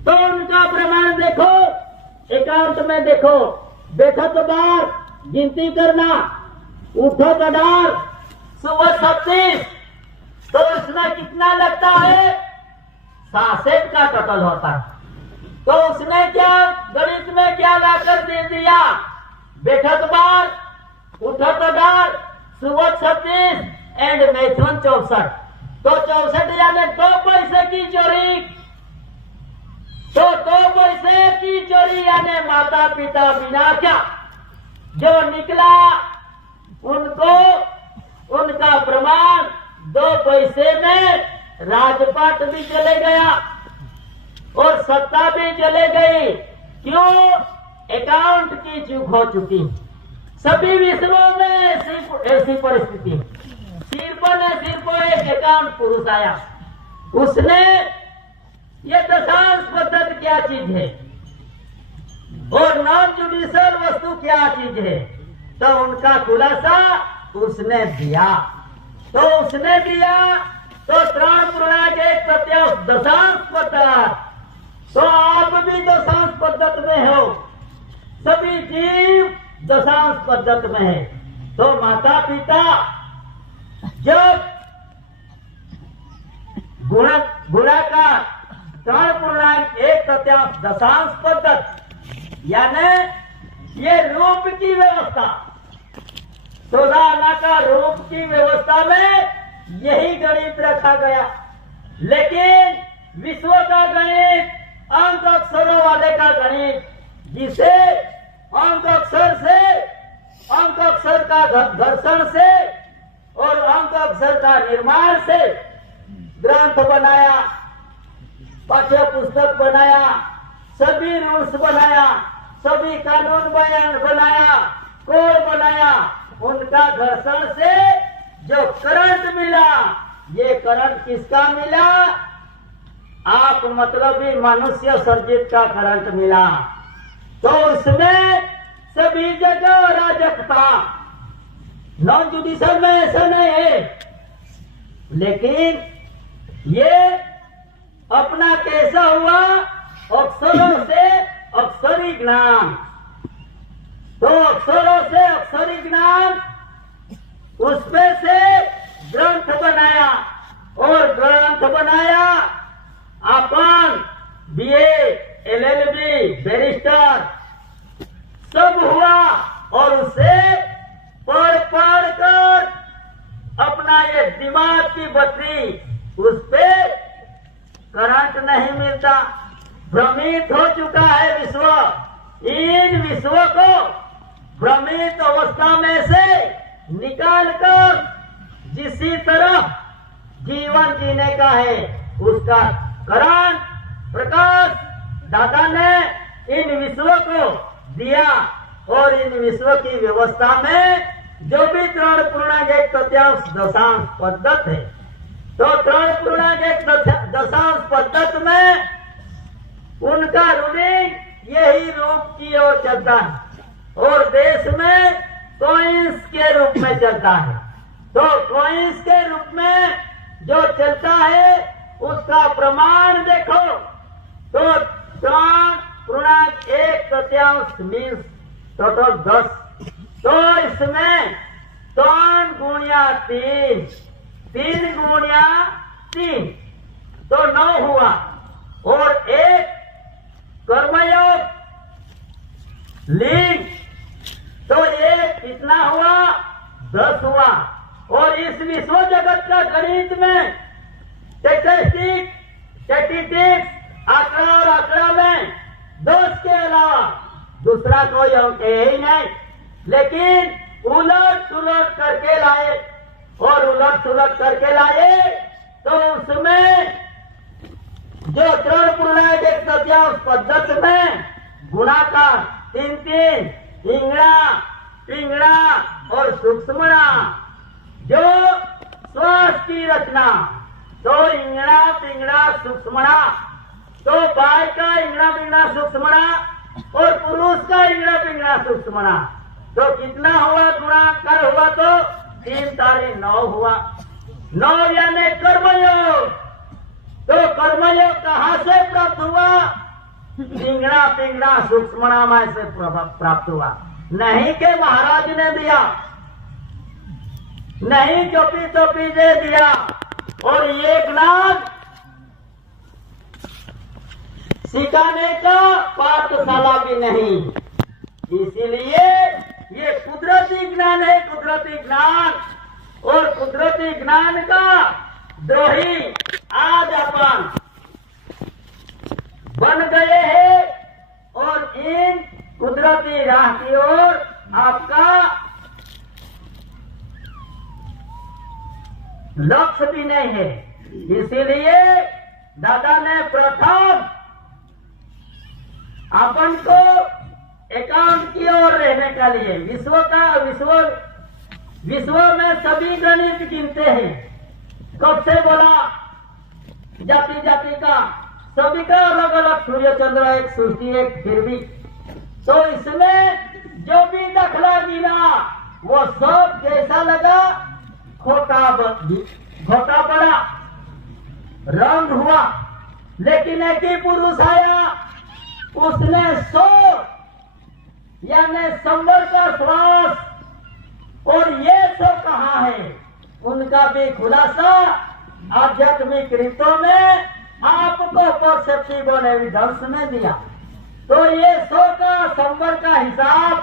तो उनका प्रमाण देखो, एकांत में देखो, बैठो तो बार गिनती करना, उठो तो डार, सुबह 36, तो उसमें कितना लगता है? 66 का टोटल होता है। तो उसने क्या गणित में क्या लाकर दे दिया? बैठो तो बार, उठो तो डार, सुबह 36 एंड मैथुन 64। तो 64 यानी 2 पैसे की चोरी। तो 2 पैसे की चोरी यानी माता पिता बिना क्या जो निकला उनको, उनका प्रमाण 2 पैसे में राजपाट भी चले गया और सत्ता भी चले गई। क्यों? अकाउंट की चूक हो चुकी। सभी विश्वों में ऐसी परिस्थिति। सिर्फ एक अकाउंट पुरुष आया, उसने ये दशांश पद्धति क्या चीज है और नॉन जुडिशियल वस्तु क्या चीज है, तो उनका खुलासा उसने दिया। तो उसने दिया तो 3.1 दशांश पद्धति। तो आप भी दशांश पद्धति में हो, सभी जीव दशांश पद्धति में है। तो माता पिता जब गुणाकार 3.1 दशांश पद्धति यानी ये रूप की व्यवस्था, 16 आना का रूप की व्यवस्था में यही गणित रखा गया। लेकिन विश्व का गणित अंक अक्षरों वाले का गणित, जिसे अंक अक्षर से, अंक अक्षर का घर्षण से और अंक अक्षर का निर्माण से ग्रंथ बनाया, पाठ्य पुस्तक बनाया, सभी रूल्स बनाया, सभी कानून बनाया, कोड बनाया। उनका घर्षण से जो करंट मिला, ये करंट किसका मिला? आप मतलब भी मनुष्य सर्जित का करंट मिला। तो उसमें सभी जगह अराजकता। नॉन जुडिशियल में ऐसा नहीं है, लेकिन ये अपना कैसा हुआ? अक्षरों से अक्षरी ज्ञान। तो अक्षरों से अक्षरी ज्ञान, उसमें से ग्रंथ बनाया और ग्रंथ बनाया अपन बीए, एलएलबी, बैरिस्टर सब हुआ और उसे पढ़ कर अपना ये दिमाग की बत्ती, उस पे करंट नहीं मिलता। भ्रमित हो चुका है विश्व। इन विश्व को भ्रमित अवस्था में से निकालकर जिसी तरह जीवन जीने का है, उसका करंट प्रकाश दादा ने इन विश्व को दिया। और इन विश्व की व्यवस्था में जो भी 3.1 दशांश पद्धति है, तो 3.1 दशांश पद्धति में उनका रूलिंग यही रूप की ओर चलता है और देश में कॉइंस के रूप में चलता है। तो कॉइंस के रूप में जो चलता है उसका प्रमाण देखो। तो 3.1 मीन्स टोटल 10। तो इसमें 3 गुणिया 3, 3 गुणिया 3 तो 9 हुआ और एक कर्मयोग लिंग, तो ये कितना हुआ? 10 हुआ। और इस विश्व जगत का गणित में स्टैटिस्टिक्स आंकड़ा और आंकड़ा में 10 के अलावा दूसरा कोई अंक है ही नहीं। लेकिन उलट सुलट करके लाए और उलट सुलट करके लाए तो उसमें जो 3.1 पद्धति में गुणाकार 3-3 इंगड़ा, पिंगड़ा और सूक्ष्मणा, जो श्वास की रचना, तो इंगड़ा, पिंगड़ा, सूक्ष्मणा, तो बाय का इंगड़ा, पिंगड़ा, सूक्ष्मणा और पुरुष का इंगड़ा, पिंगड़ा, सूक्ष्मणा, तो कितना हुआ? गुणाकार हुआ तो 3 तारीख 9 हुआ। 9 यानी कर्मयोग। तो कर्मयोग कहां से प्राप्त हुआ? पिंगड़ा पिंगड़ा सूक्ष्मणामय से प्राप्त हुआ। नहीं के महाराज ने दिया, नहीं चोपी चोपी ने दिया, और ये ज्ञान सिखाने का पाठशाला भी नहीं। इसीलिए ये कुदरती ज्ञान है, कुदरती ज्ञान, और कुदरती ज्ञान का द्रोही आज अपन बन गए हैं, और इन कुदरती राह की ओर आपका लक्ष्य भी नहीं है। इसीलिए दादा ने प्रथम अपन को एकांत की ओर रहने के लिए विश्व में सभी गणित गिनते हैं। कब से बोला जाति जाति का सभी का अलग अलग सूर्य चंद्र एक सृष्टि एक फिर भी, तो इसमें जो भी दाखला गिना वो सब जैसा लगा खोटा पड़ा, रंग हुआ। लेकिन एक ही पुरुष आया, उसने 100 यानी संवर का श्वास, और ये सब कहा है उनका भी खुलासा आध्यात्मिक रीतों में आपको परसेप्टिबल एविडेंस में दिया। तो ये 100 का संवर का हिसाब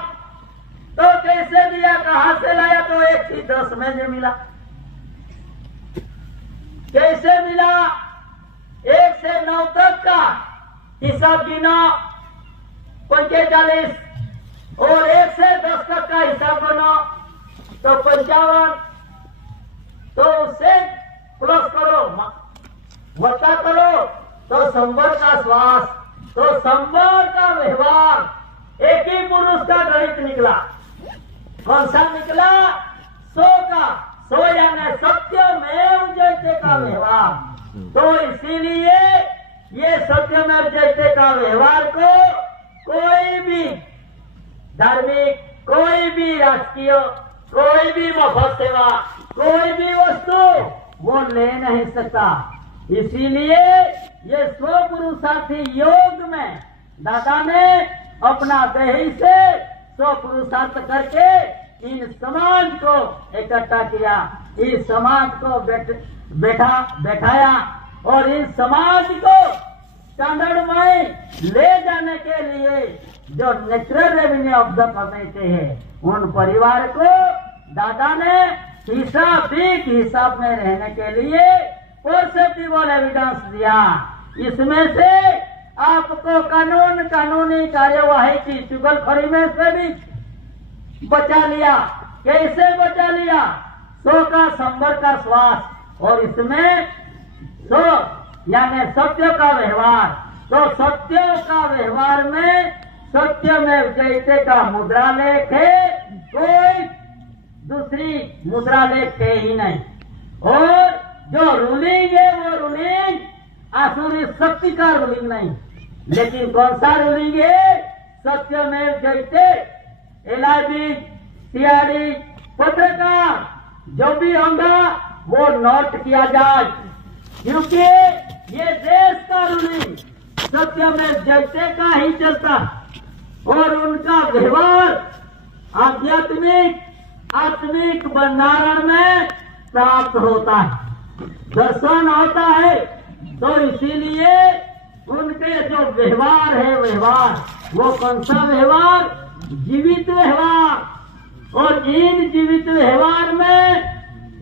तो कैसे दिया, कहां से लाया? तो 1 से 10 में जो मिला, कैसे मिला? 1 से 9 तक का हिसाब गिना 45, और 1 से 10 तक का हिसाब बना तो 55, तो उससे प्लस करो वत्ता करो तो संवर का श्वास, तो संवर का व्यवहार एक ही पुरुष का गणित निकला। कौन सा निकला? 100 का, 100 यानी सत्यमेव जयते का व्यवहार। तो इसीलिए ये सत्यमेव जयते का व्यवहार को कोई भी धार्मिक, कोई भी राजकीय, कोई भी मफत सेवा, कोई भी वस्तु वो ले नहीं सकता। इसीलिए ये स्वपुरुषार्थी योग में दादा ने अपना देही से स्वपुरुषार्थ करके इन समाज को इकट्ठा किया, इस समाज को बैठाया, और इस समाज को स्टैंडर्ड में ले जाने के लिए जो natural revenue of the committee है, उन परिवार को दादा ने हिसाब में रहने के लिए परसेप्टिबल एविडेंस दिया। इसमें से आपको कानूनी कार्यवाही की चुगलखोरी में से भी बचा लिया। कैसे बचा लिया? 100 का संवर का श्वास, और इसमें 100 यानी सत्य का व्यवहार। तो सत्य का व्यवहार में सत्य में जैसे का मुद्रा लेख है, कोई दूसरी मुद्रा लेख है ही नहीं। और जो रूलिंग है वो रूलिंग आसुरी शक्ति का रूलिंग नहीं, लेकिन कौन सा रूलिंग है? सत्य में जैसे LIB, CID, पत्रकार जो भी होगा वो नोट किया जाए, क्योंकि ये देश का रूलिंग सत्य में जैसे का ही चलता, और उनका व्यवहार आत्मिक भंडारण में प्राप्त होता है, दर्शन होता है। तो इसीलिए उनके जो व्यवहार है, व्यवहार वो कौन सा व्यवहार? जीवित व्यवहार। और इन जीवित व्यवहार में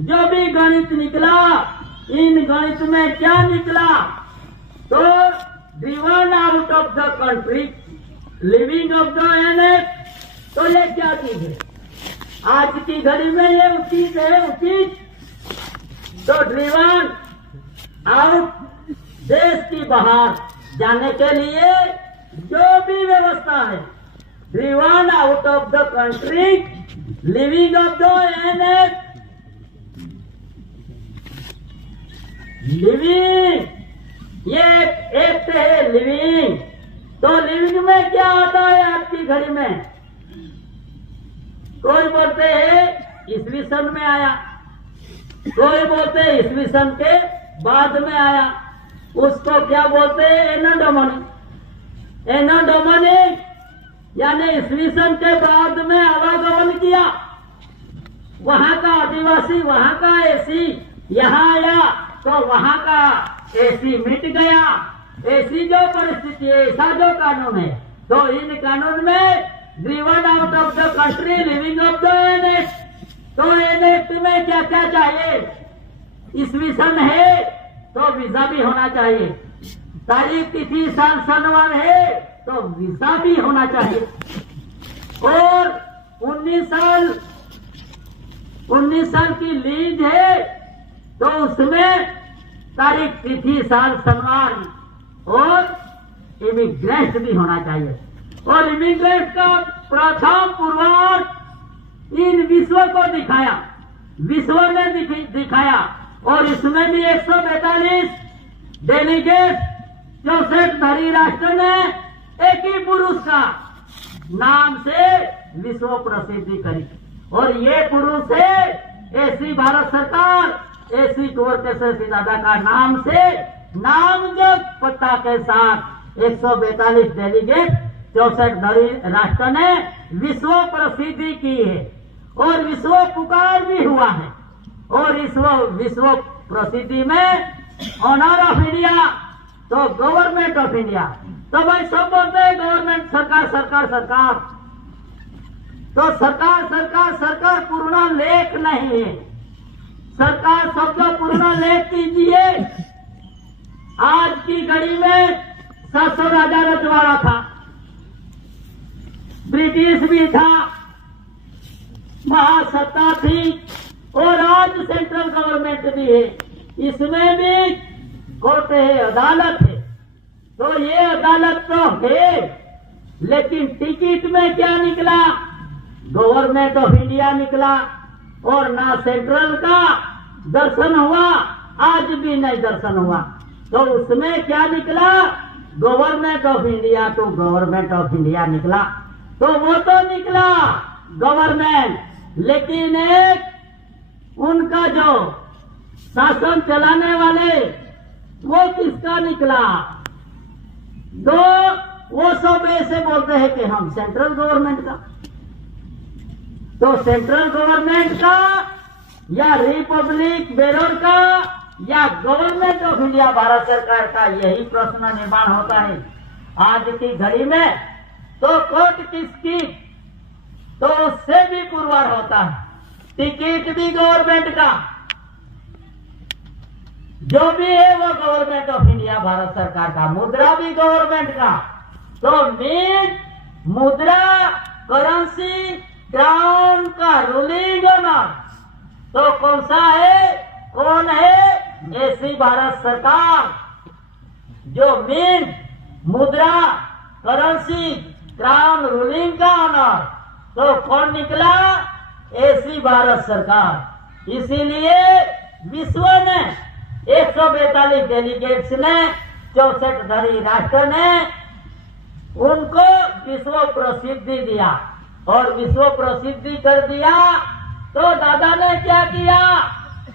जो भी गणित निकला, इन गणित में क्या निकला? तो driven out of the country, living of the annex. तो ये क्या चीज है? आज की घड़ी में ये उचित है, उचित। तो ड्रिवन आउट, देश की बाहर जाने के लिए जो भी व्यवस्था है, driven out of the country, living of the annex. Living ये एक है, लिविंग। तो लिविंग में क्या आता है आज की घड़ी में? कोई बोलते हैं ईस्वी सन में आया, कोई बोलते हैं ईस्वी सन के बाद में आया, उसको क्या बोलते हैं? एनाडोमनी। एनो डोमिनिक यानी ईस्वी सन के बाद में आवागमन किया। वहां का आदिवासी, वहां का एसी यहाँ आया तो वहां का एसी मिट गया। ऐसी जो परिस्थिति है, ऐसा जो कानून है, तो इन कानून में driven out of the country, living of the enact. तो एनेक्ट में क्या क्या चाहिए? ईस्वी सन है तो वीजा भी होना चाहिए, तारीख तिथि साल सनवार है तो वीजा भी होना चाहिए, और 19 साल की लीज है तो उसमें तारीख तिथि साल सनवार और इमिग्रेंट भी होना चाहिए। और इमिग्रेंट का प्रथम पूर्वार्ध इन विश्व को दिखाया, विश्व ने दिखाया, और इसमें भी 142 डेलीगेट 64 धरी राष्ट्र ने एक ही पुरुष का नाम से विश्व प्रसिद्धि करी, और ये पुरुष है ऐसी भारत सरकार, ऐसी कुंवर केशरी दादा का नाम से नामजद पत्ता के साथ 142 डेलीगेट 64 धरी राष्ट्र ने विश्व प्रसिद्धि की है, और विश्व पुकार भी हुआ है। और इस विश्व प्रसिद्धि में ऑनर ऑफ इंडिया, तो गवर्नमेंट ऑफ इंडिया, तो भाई सब बोलते हैं गवर्नमेंट, सरकार सरकार सरकार, तो सरकार सरकार सरकार पूर्ण लेख नहीं है। सरकार शब्द पूर्ण लेख कीजिए। आज की घड़ी में 700 राजा रजवाड़ा था, ब्रिटिश भी था, महासत्ता थी, और आज सेंट्रल गवर्नमेंट भी है। इसमें भी कोर्ट है, अदालत है, तो ये अदालत तो है, लेकिन टिकट में क्या निकला? गवर्नमेंट ऑफ इंडिया निकला, और ना सेंट्रल का दर्शन हुआ, आज भी नहीं दर्शन हुआ। तो उसमें क्या निकला? गवर्नमेंट ऑफ इंडिया तो गवर्नमेंट ऑफ इंडिया निकला, तो वो तो निकला गवर्नमेंट, लेकिन एक उनका जो शासन चलाने वाले वो किसका निकला? तो वो सब ऐसे बोलते हैं कि हम सेंट्रल गवर्नमेंट का, तो सेंट्रल गवर्नमेंट का या रिपब्लिक बेरोर का या गवर्नमेंट ऑफ इंडिया भारत सरकार का, यही प्रश्न निर्माण होता है आज की घड़ी में। तो कोर्ट किसकी? तो उससे भी पुरवार होता है, टिकट भी गवर्नमेंट का, जो भी है वो गवर्नमेंट ऑफ इंडिया भारत सरकार का, मुद्रा भी गवर्नमेंट का। तो मेन मुद्रा, करेंसी, क्राउन का रूलिंग ऑनर तो कौन सा है? कौन है? ऐसी भारत सरकार, जो मेन मुद्रा, करेंसी, क्राउन, रूलिंग का ऑनर, तो कौन निकला? ऐसी भारत सरकार। इसीलिए विश्व ने 142 डेलीगेट्स ने 64 धरी राष्ट्र ने उनको विश्व प्रसिद्धि दिया, और विश्व प्रसिद्धि कर दिया। तो दादा ने क्या किया?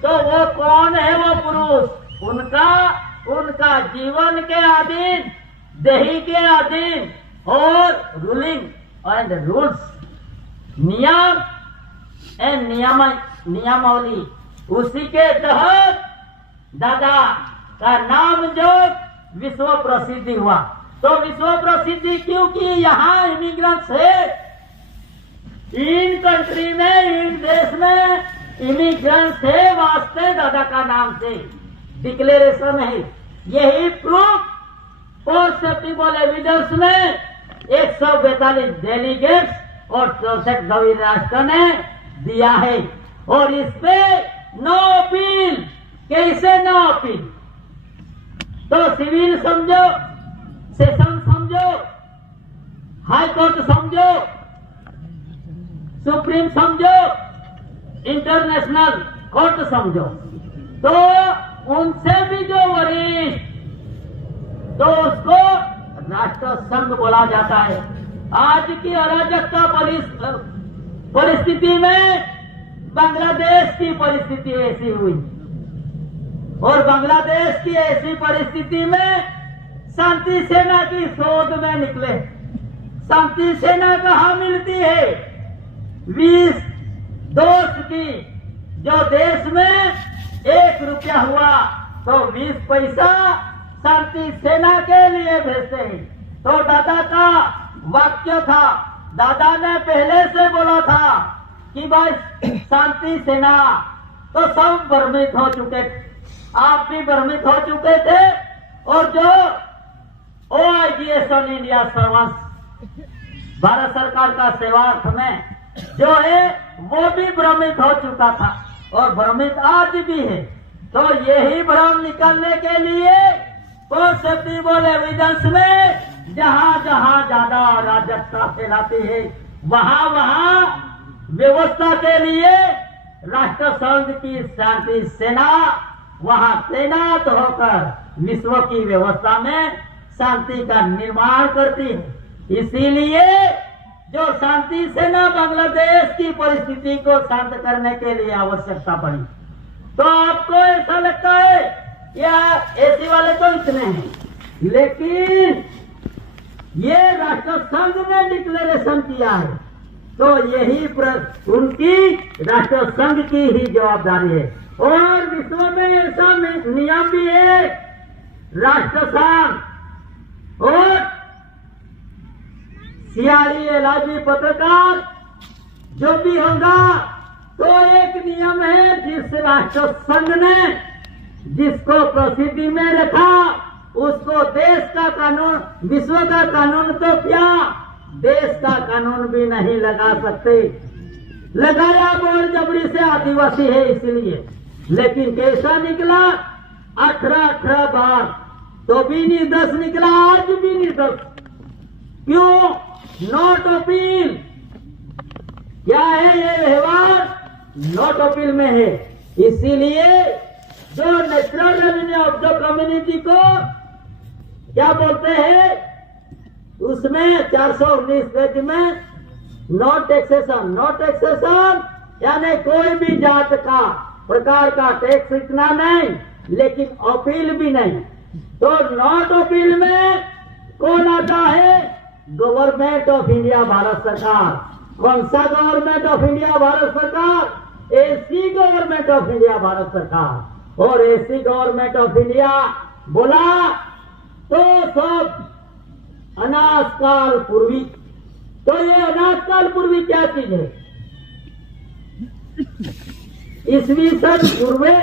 तो वो कौन है? वो पुरुष उनका जीवन के अधीन, देही के अधीन, और रूलिंग एंड रूल्स, नियम एंड नियमावली, उसी के तहत दादा का नाम जो विश्व प्रसिद्धि हुआ। तो विश्व प्रसिद्धि क्यों की? यहाँ इमिग्रेंट्स है, इन कंट्री में, इन देश में इमिग्रेंट्स है, वास्ते दादा का नाम से डिक्लेरेशन है। यही प्रूफ और सेप्टिबल एविडेंस में 142 डेलीगेट्स और 64 धरी राष्ट्र ने दिया है। और इस पे नो अपील। कैसे नो अपील? तो सिविल समझो, सेशन समझो, हाई कोर्ट समझो, सुप्रीम समझो, इंटरनेशनल कोर्ट समझो, तो उनसे भी जो वरिष्ठ, तो उसको राष्ट्र संघ बोला जाता है। आज की अराजकता परिस्थिति में बांग्लादेश की परिस्थिति ऐसी हुई, और बांग्लादेश की ऐसी परिस्थिति में शांति सेना की शोध में निकले। शांति सेना कहाँ मिलती है? 20 दोस्त की, जो देश में 1 रुपया हुआ तो 20 पैसा शांति सेना के लिए भेजते हैं। तो दादा का वाक्य था, दादा ने पहले से बोला था कि भाई शांति सेना, तो सब भ्रमित हो चुके थे, आप भी भ्रमित हो चुके थे, और जो OIGS all India servant Bharat सरकार का सेवार्थ में जो है वो भी भ्रमित हो चुका था और भ्रमित आज भी है। तो यही भ्रम निकालने के लिए परसेप्टिबल एविडेंस में जहां जहां ज्यादा अराजकता फैलाती है वहां वहां व्यवस्था के लिए राष्ट्रसंघ की शांति सेना वहां तैनात होकर विश्व की व्यवस्था में शांति का निर्माण करती है। इसीलिए जो शांति सेना बांग्लादेश की परिस्थिति को शांत करने के लिए आवश्यकता पड़ी। तो आपको ऐसा लगता है या ऐसी वाले तो इतने हैं, लेकिन ये राष्ट्रसंघ ने डिक्लेरेशन किया है, तो यही उनकी राष्ट्रसंघ की ही जवाबदारी है। और विश्व में ऐसा नियम भी है, राष्ट्रसंघ और सियारी एलाजी पत्रकार जो भी होगा, तो एक नियम है जिस राष्ट्र संघ ने जिसको प्रसिद्धि में रखा उसको देश का कानून, विश्व का कानून तो क्या देश का कानून भी नहीं लगा सकते। लगाया बोल जबरी से आदिवासी है इसलिए, लेकिन कैसा निकला? 18 बार, तो भी नहीं 10 निकला, आज भी नहीं 10। क्यों? Not appeal. क्या है ये व्यवहार? नॉट अपील में है। इसीलिए जो natural revenue of the community को क्या बोलते हैं, उसमें 419 पेज में नो टैक्सेशन यानी कोई भी जात का प्रकार का टैक्स इतना नहीं, लेकिन अपील भी नहीं। तो नॉट अपील में कौन आता है? गवर्नमेंट ऑफ इंडिया भारत सरकार। कौन सा गवर्नमेंट ऑफ इंडिया भारत सरकार? AC government of India Bharat सरकार। और एसी गवर्नमेंट ऑफ इंडिया बोला तो सब अनाजकाल पूर्वी। तो ये अनाजकाल पूर्वी क्या चीज है? ईस्वी सन पूर्वे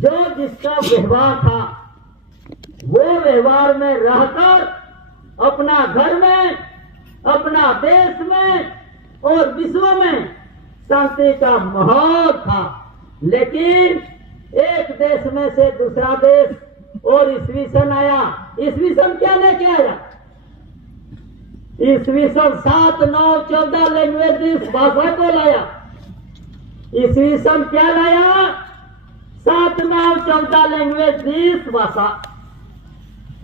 जो जिसका व्यवहार था वो व्यवहार में रहकर अपना घर में, अपना देश में और विश्व में शांति का माहौल था। लेकिन एक देश में से दूसरा देश और ईस्वी सन आया। ईस्वी सन क्या लेके आया? ईस्वी सन 7, 9, 14 लैंग्वेज भाषा को लाया। ईस्वी सन क्या लाया? 7, 9, 14 लैंग्वेज भाषा।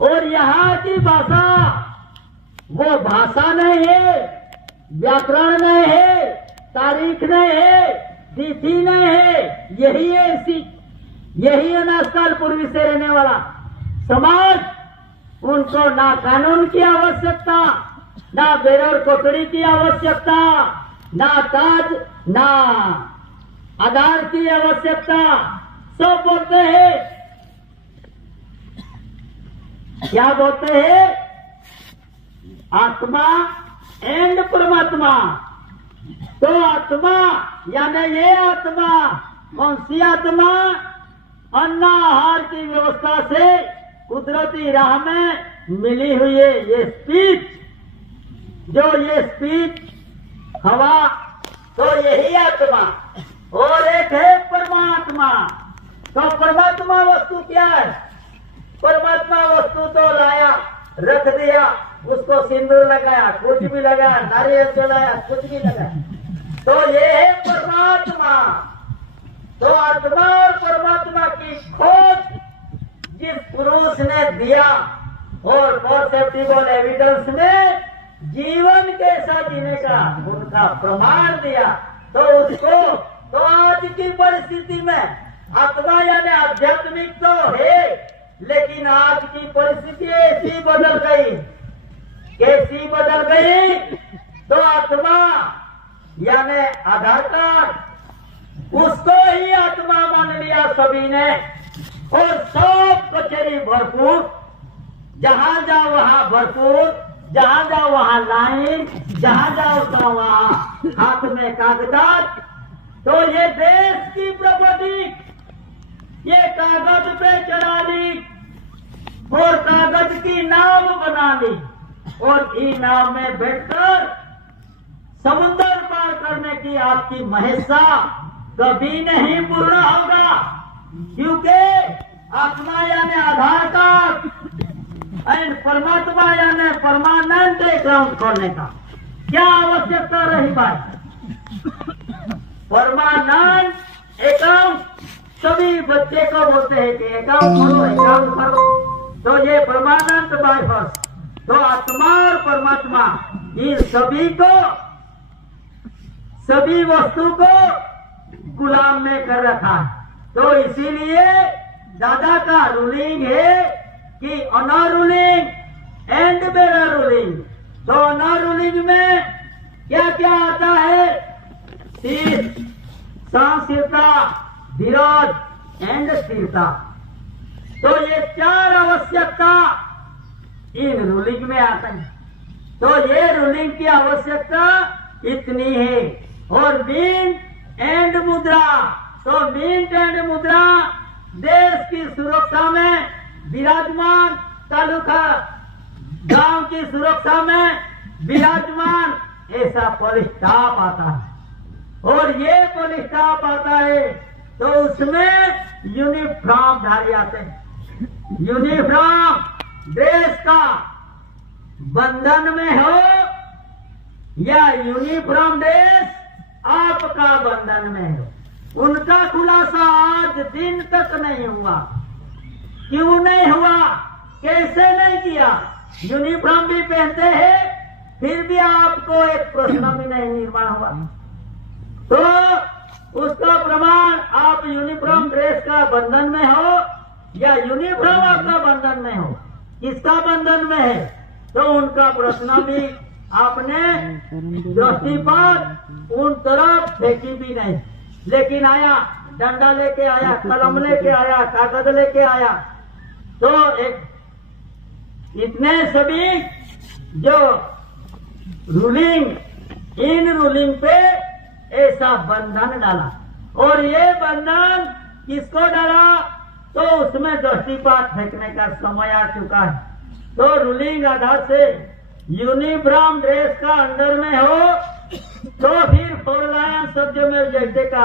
और यहाँ की भाषा वो भाषा नहीं है, व्याकरण नहीं है, तारीख नहीं है, तिथि नहीं है, यही है इसी, यही अनाजकाल पूर्वी से रहने वाला समाज। उनको ना कानून की आवश्यकता, ना बेरर कोटड़ी की आवश्यकता, ना ताज, ना आधार की आवश्यकता। सब बोलते हैं, क्या बोलते हैं? आत्मा एंड परमात्मा। तो आत्मा यानी ये आत्मा, कौन सी आत्मा? अन्न आहार की व्यवस्था से कुदरती राह में मिली हुई है ये स्पीच, जो ये स्पीच हवा, तो यही आत्मा। और एक है परमात्मा। तो परमात्मा वस्तु क्या है? परमात्मा वस्तु तो लाया, रख दिया, उसको सिंदूर लगाया, कुछ भी लगाया, नारियल जलाया, कुछ भी लगाया, तो ये है परमात्मा। तो आत्मा और परमात्मा की खोज जिस पुरुष ने दिया और परसेप्टिबल एविडेंस में जीवन कैसा जीने का उनका प्रमाण दिया, तो उसको तो आज की परिस्थिति में आत्मा यानी आध्यात्मिक तो है, लेकिन आज की परिस्थिति ऐसी बदल गई। कैसी बदल गई? तो आत्मा यानी आधार कार्ड, उसको ही आत्मा मान लिया सभी ने, और सब कचेरी भरपूर, जहां जाओ वहां भरपूर, जहां जाओ वहां लाइन, जहां जाओ तो वहां हाथ में कागजात। तो ये देश की प्रॉपर्टी ये कागज पे चढ़ा ली और कागज की नाव बना ली, और ई नाव में बैठकर समुद्र पार करने की आपकी महसा कभी नहीं पूर्ण होगा, क्योंकि आत्मा यानी आधार कार्ड एंड परमात्मा यानी परमानेंट अकाउंट खोलने का क्या आवश्यकता रही भाई? परमानेंट अकाउंट सभी बच्चे को बोलते हैं कि अकाउंट खोलो। तो ये परमानेंट बाय बर्थ, तो आत्मा और परमात्मा इन सभी को, सभी वस्तु को गुलाम में कर रखा है। तो इसीलिए दादा का रूलिंग है कि owner ruling and bearer ruling. तो ऑनर रूलिंग में क्या क्या आता है? शीश, सहनशीलता, धीरज एंड स्थिरता। तो ये चार आवश्यकता इन रूलिंग में आते हैं। तो ये रूलिंग की आवश्यकता इतनी है। और मिंट एंड मुद्रा, तो मिंट एंड मुद्रा देश की सुरक्षा में विराजमान, तालुका गांव की सुरक्षा में विराजमान ऐसा पॉलिस्टाफ आता है। और ये पॉलिस्टाफ आता है तो उसमें यूनिफॉर्म धारी आते हैं। यूनिफॉर्म देश का बंधन में हो या यूनिफॉर्म देश आपका बंधन में हो, उनका खुलासा आज दिन तक नहीं हुआ। क्यों नहीं हुआ? कैसे नहीं किया? यूनिफॉर्म भी पहनते हैं फिर भी आपको एक प्रश्न भी नहीं निर्माण हुआ। तो उसका प्रमाण आप यूनिफॉर्म ड्रेस का बंधन में हो या यूनिफॉर्म आपका बंधन में हो, किसका बंधन में है? तो उनका प्रश्न भी आपने दृष्टिपात उन तरफ फेंकी भी नहीं। लेकिन आया, डंडा लेके आया, कलम लेके आया, कागज लेके आया। तो एक इतने सभी जो रूलिंग, इन रूलिंग पे ऐसा बंधन डाला। और ये बंधन किसको डाला? तो उसमें दृष्टिपात फेंकने का समय आ चुका है। तो रूलिंग आधार से यूनिफॉर्म ड्रेस का अंडर में हो तो फिर फोरलायन शब्द में जैसे का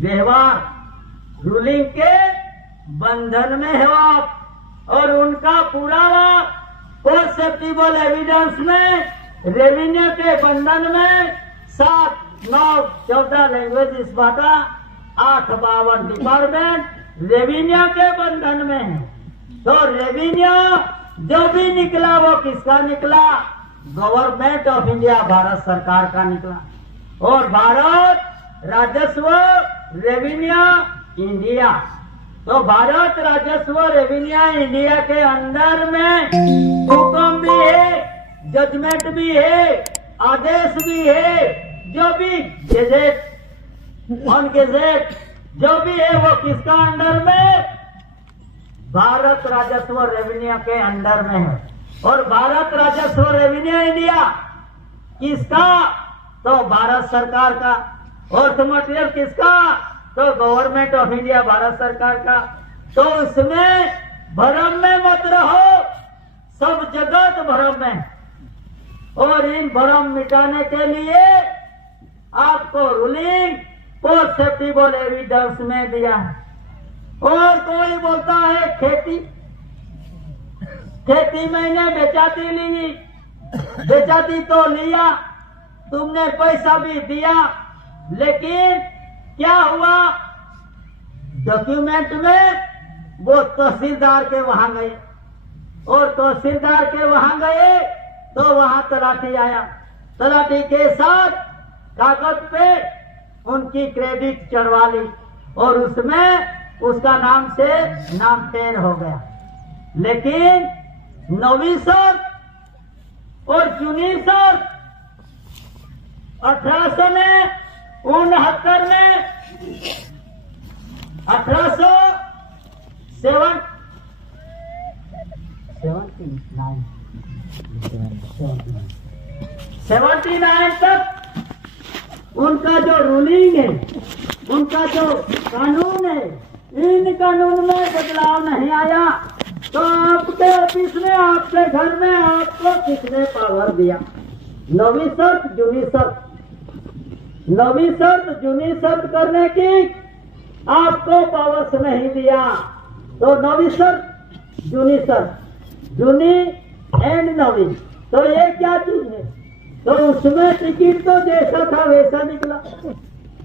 व्यवहार रूलिंग के बंधन में हो आप, और उनका पुरावा परसेप्टिबल एविडेंस में रेवेन्यू के बंधन में 7, 9, 14 लैंग्वेज इस बात 8 52 डिपार्टमेंट रेवेन्यू के बंधन में है। तो रेवेन्यू जो भी निकला वो किसका निकला? गवर्नमेंट ऑफ इंडिया, भारत सरकार का निकला। और भारत राजस्व रेवेन्यू इंडिया, तो भारत राजस्व रेवेन्यू इंडिया के अंदर में हुक्म भी है, जजमेंट भी है, आदेश भी है, जो भी गेजेट ऑन गेजेट जो भी है वो किसका अंडर में? भारत राजस्व रेवेन्यू के अंडर में है। और भारत राजस्व रेवेन्यू इंडिया किसका? तो भारत सरकार का। अर्थ मटेरियल किसका? तो गवर्नमेंट ऑफ इंडिया, भारत सरकार का। तो उसमें भ्रम में मत रहो, सब जगत भ्रम में। और इन भ्रम मिटाने के लिए आपको रूलिंग परसेप्टिबल एविडेंस में दिया है। और कोई बोलता है खेती, खेती मैंने बेचाती ली, बेचाती तो लिया, तुमने पैसा भी दिया, लेकिन क्या हुआ? डॉक्यूमेंट में वो तहसीलदार के वहां गए, और तहसीलदार के वहां गए तो वहां तलाठी आया, तलाठी के साथ कागज पे उनकी क्रेडिट चढ़वा ली, और उसमें उसका नाम से नाम फेर हो गया। लेकिन 9वीं शर्त और जूनी शर्त 1869 में 79 तक उनका जो रूलिंग है, उनका जो कानून है, इन कानून में बदलाव नहीं आया। तो आपके ऑफिस में, आपके घर में आपको किसने पावर दिया? 9वीं शर्त जूनी शर्त, 9वीं शर्त जूनी शर्त करने की आपको पावर्स नहीं दिया। तो 9वीं शर्त जूनी शर्त, जूनी एंड 9वीं, तो ये क्या चीज है? तो उसमें टिकट तो जैसा था वैसा निकला,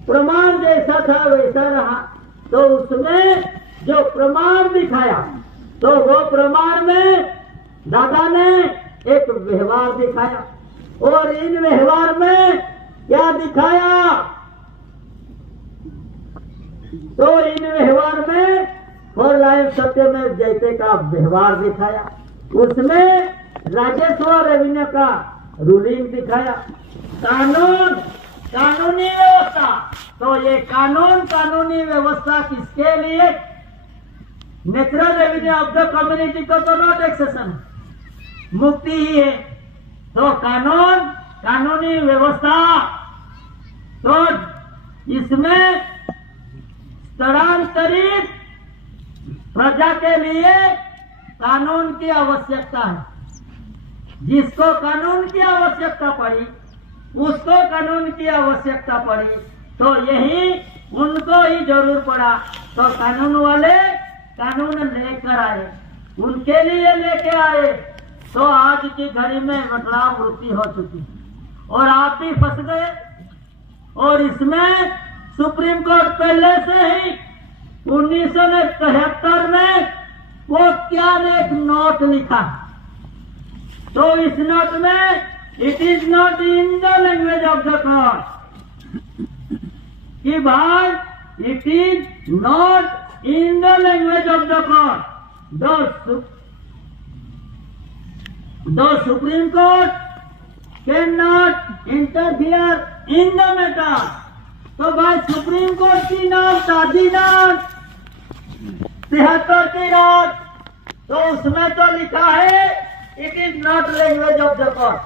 प्रमाण जैसा था वैसा रहा। तो उसमें जो प्रमाण दिखाया, तो वो प्रमाण में दादा ने एक व्यवहार दिखाया, और इन व्यवहार में क्या दिखाया? तो इन व्यवहार में 4 लाइन सत्यमेव जयते का व्यवहार दिखाया, उसमें राजस्व रेवेन्यू का रूलिंग दिखाया, कानून, कानूनी व्यवस्था। तो ये कानून, कानूनी व्यवस्था किसके लिए? Natural revenue of the community को तो नो टैक्सेशन, मुक्ति ही है। तो कानून, कानूनी व्यवस्था, तो इसमें स्थलांतरित प्रजा के लिए कानून की आवश्यकता है। जिसको कानून की आवश्यकता पड़ी, उसको कानून की आवश्यकता पड़ी, तो यही उनको ही जरूर पड़ा। तो कानून वाले कानून लेकर आए, उनके लिए लेके आए। तो आज की घड़ी में बदलाव वृत्ति हो चुकी, और आप भी फंस गए। और इसमें सुप्रीम कोर्ट पहले से ही 1973 में वो क्या एक नोट लिखा, तो इस नोट में it is not in the language of the court, कि भाई it is not in the language of the court, the supreme court can not interfere in the matter. तो भाई सुप्रीम कोर्ट की note, ताजी note 73 की note, तो उसमें तो लिखा है it is not language of the court,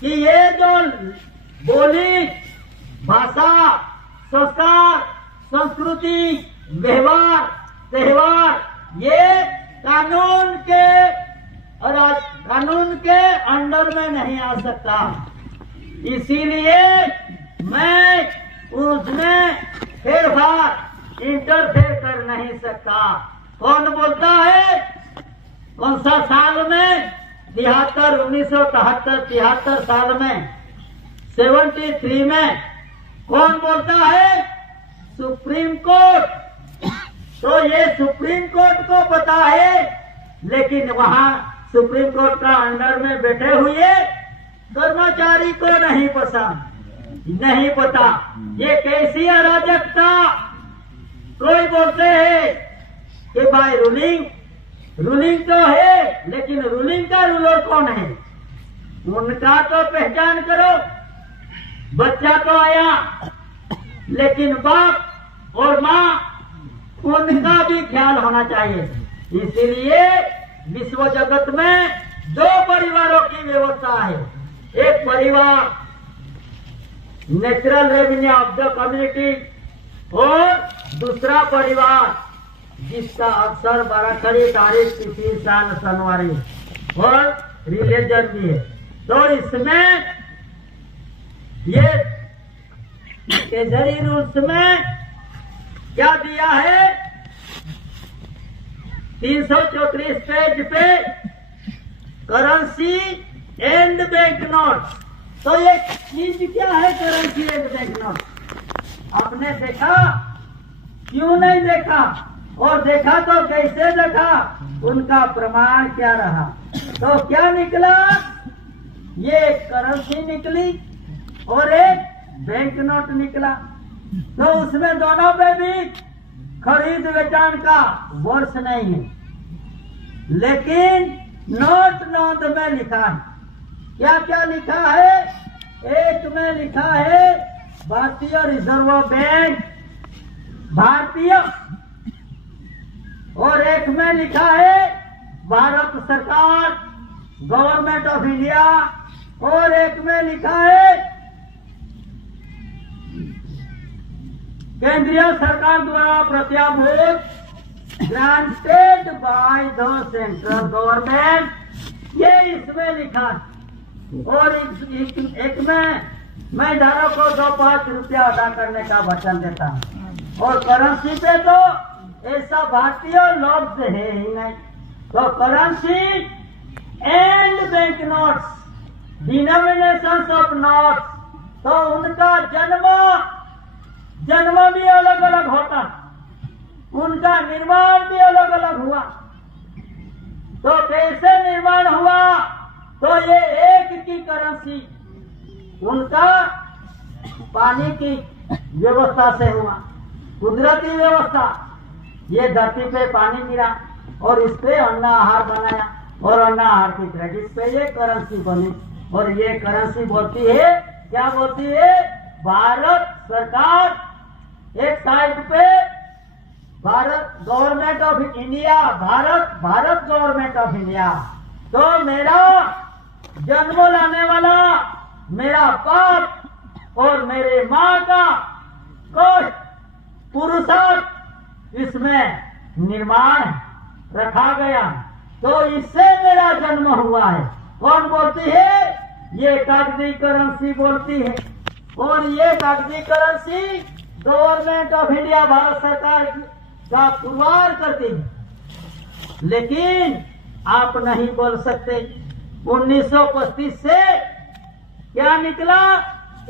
कि ये जो बोली, भाषा, संस्कार, संस्कृति, व्यवहार, त्योहार, ये कानून के अंडर में नहीं आ सकता। इसीलिए मैं उसमें फेरफार, इंटरफेयर कर नहीं सकता। कौन बोलता है? कौन सा साल में? 1973 साल में, 73 में कौन बोलता है? Supreme court. तो ये सुप्रीम कोर्ट को पता है, लेकिन वहां सुप्रीम कोर्ट का अंडर में बैठे हुए कर्मचारी को नहीं पता ये कैसी अराजकता। कोई बोलते हैं कि भाई रूलिंग तो है, लेकिन रूलिंग का रूलर कौन है? उनका तो पहचान करो। बच्चा तो आया, लेकिन बाप और माँ, उनका भी ख्याल होना चाहिए। इसीलिए विश्व जगत में 2 परिवारों की व्यवस्था है। एक परिवार natural revenue of the community, और दूसरा परिवार जिसका अक्सर बाराखड़ी, तारीख, तिथि, साल, सनवारी और रिलीजन भी है। तो इसमें ये केजरी रूल्स में क्या दिया है? 334 पेज पे करेंसी एंड बैंक नोट। तो ये चीज क्या है करेंसी एंड बैंक नोट? आपने देखा? क्यों नहीं देखा? और देखा तो कैसे देखा? उनका प्रमाण क्या रहा? तो क्या निकला? ये करेंसी निकली और एक बैंक नोट निकला। तो उसमें दोनों पे भी खरीद वेचाण का वर्ष नहीं है, लेकिन नोट नोट में लिखा है। क्या क्या लिखा है? एक में लिखा है भारतीय रिजर्व बैंक, भारतीय, और एक में लिखा है भारत सरकार, गवर्नमेंट ऑफ इंडिया, और एक में लिखा है केंद्रीय सरकार द्वारा प्रत्याभूत granted by the central government, ये इसमें लिखा है। और एक में मैं धारक को 2-5 रुपया अदा करने का वचन देता हूँ। और करेंसी पे तो ऐसा भारतीय लफ्ज है ही नहीं। तो currency and bank notes, denomination of notes, तो उनका जन्म भी अलग अलग होता, उनका निर्माण भी अलग अलग हुआ। तो कैसे निर्माण हुआ? तो ये एक की करेंसी उनका पानी की व्यवस्था से हुआ, कुदरती व्यवस्था। ये धरती पे पानी गिरा और इस पे अन्न आहार बनाया, और अन्न आहार की क्रेडिट पे ये करेंसी बनी। और ये करेंसी बोलती है, क्या बोलती है? भारत सरकार एक साइड पे, Bharat government of India, Bharat government of India. तो मेरा जन्म लाने वाला मेरा बाप और मेरे माँ का कष्ट, पुरुषार्थ इसमें निर्माण रखा गया, तो इससे मेरा जन्म हुआ है। कौन बोलती है? ये कागजी करेंसी बोलती है। और ये कागजी currency government of India, Bharat सरकार का पुरवार करती है। लेकिन आप नहीं बोल सकते। 1935 से क्या निकला?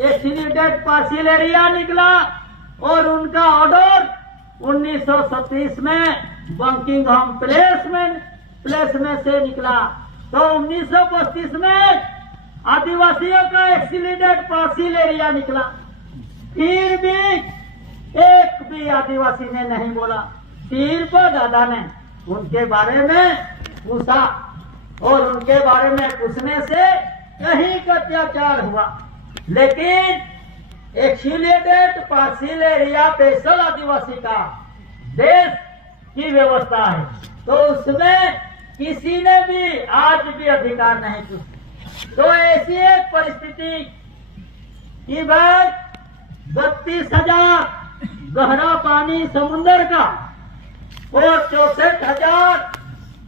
एक्सीडेंट पार्शियल एरिया निकला, और उनका ऑर्डर 1937 में बकिंघम प्लेस में से निकला। तो 1935 में आदिवासियों का एक्सीडेंट पार्शियल एरिया निकला। फिर भी एक भी आदिवासी ने नहीं बोला। फिर पर दादा ने उनके बारे में पूछा, और उनके बारे में पूछने से कहीं का अत्याचार हुआ। लेकिन एक्सीडेंट पार्शियल एरिया स्पेशल आदिवासी का देश की व्यवस्था है, तो उसमें किसी ने भी आज भी अधिकार नहीं किया। तो ऐसी एक परिस्थिति की बात, 32,000 गहरा पानी समुद्र का और 64,000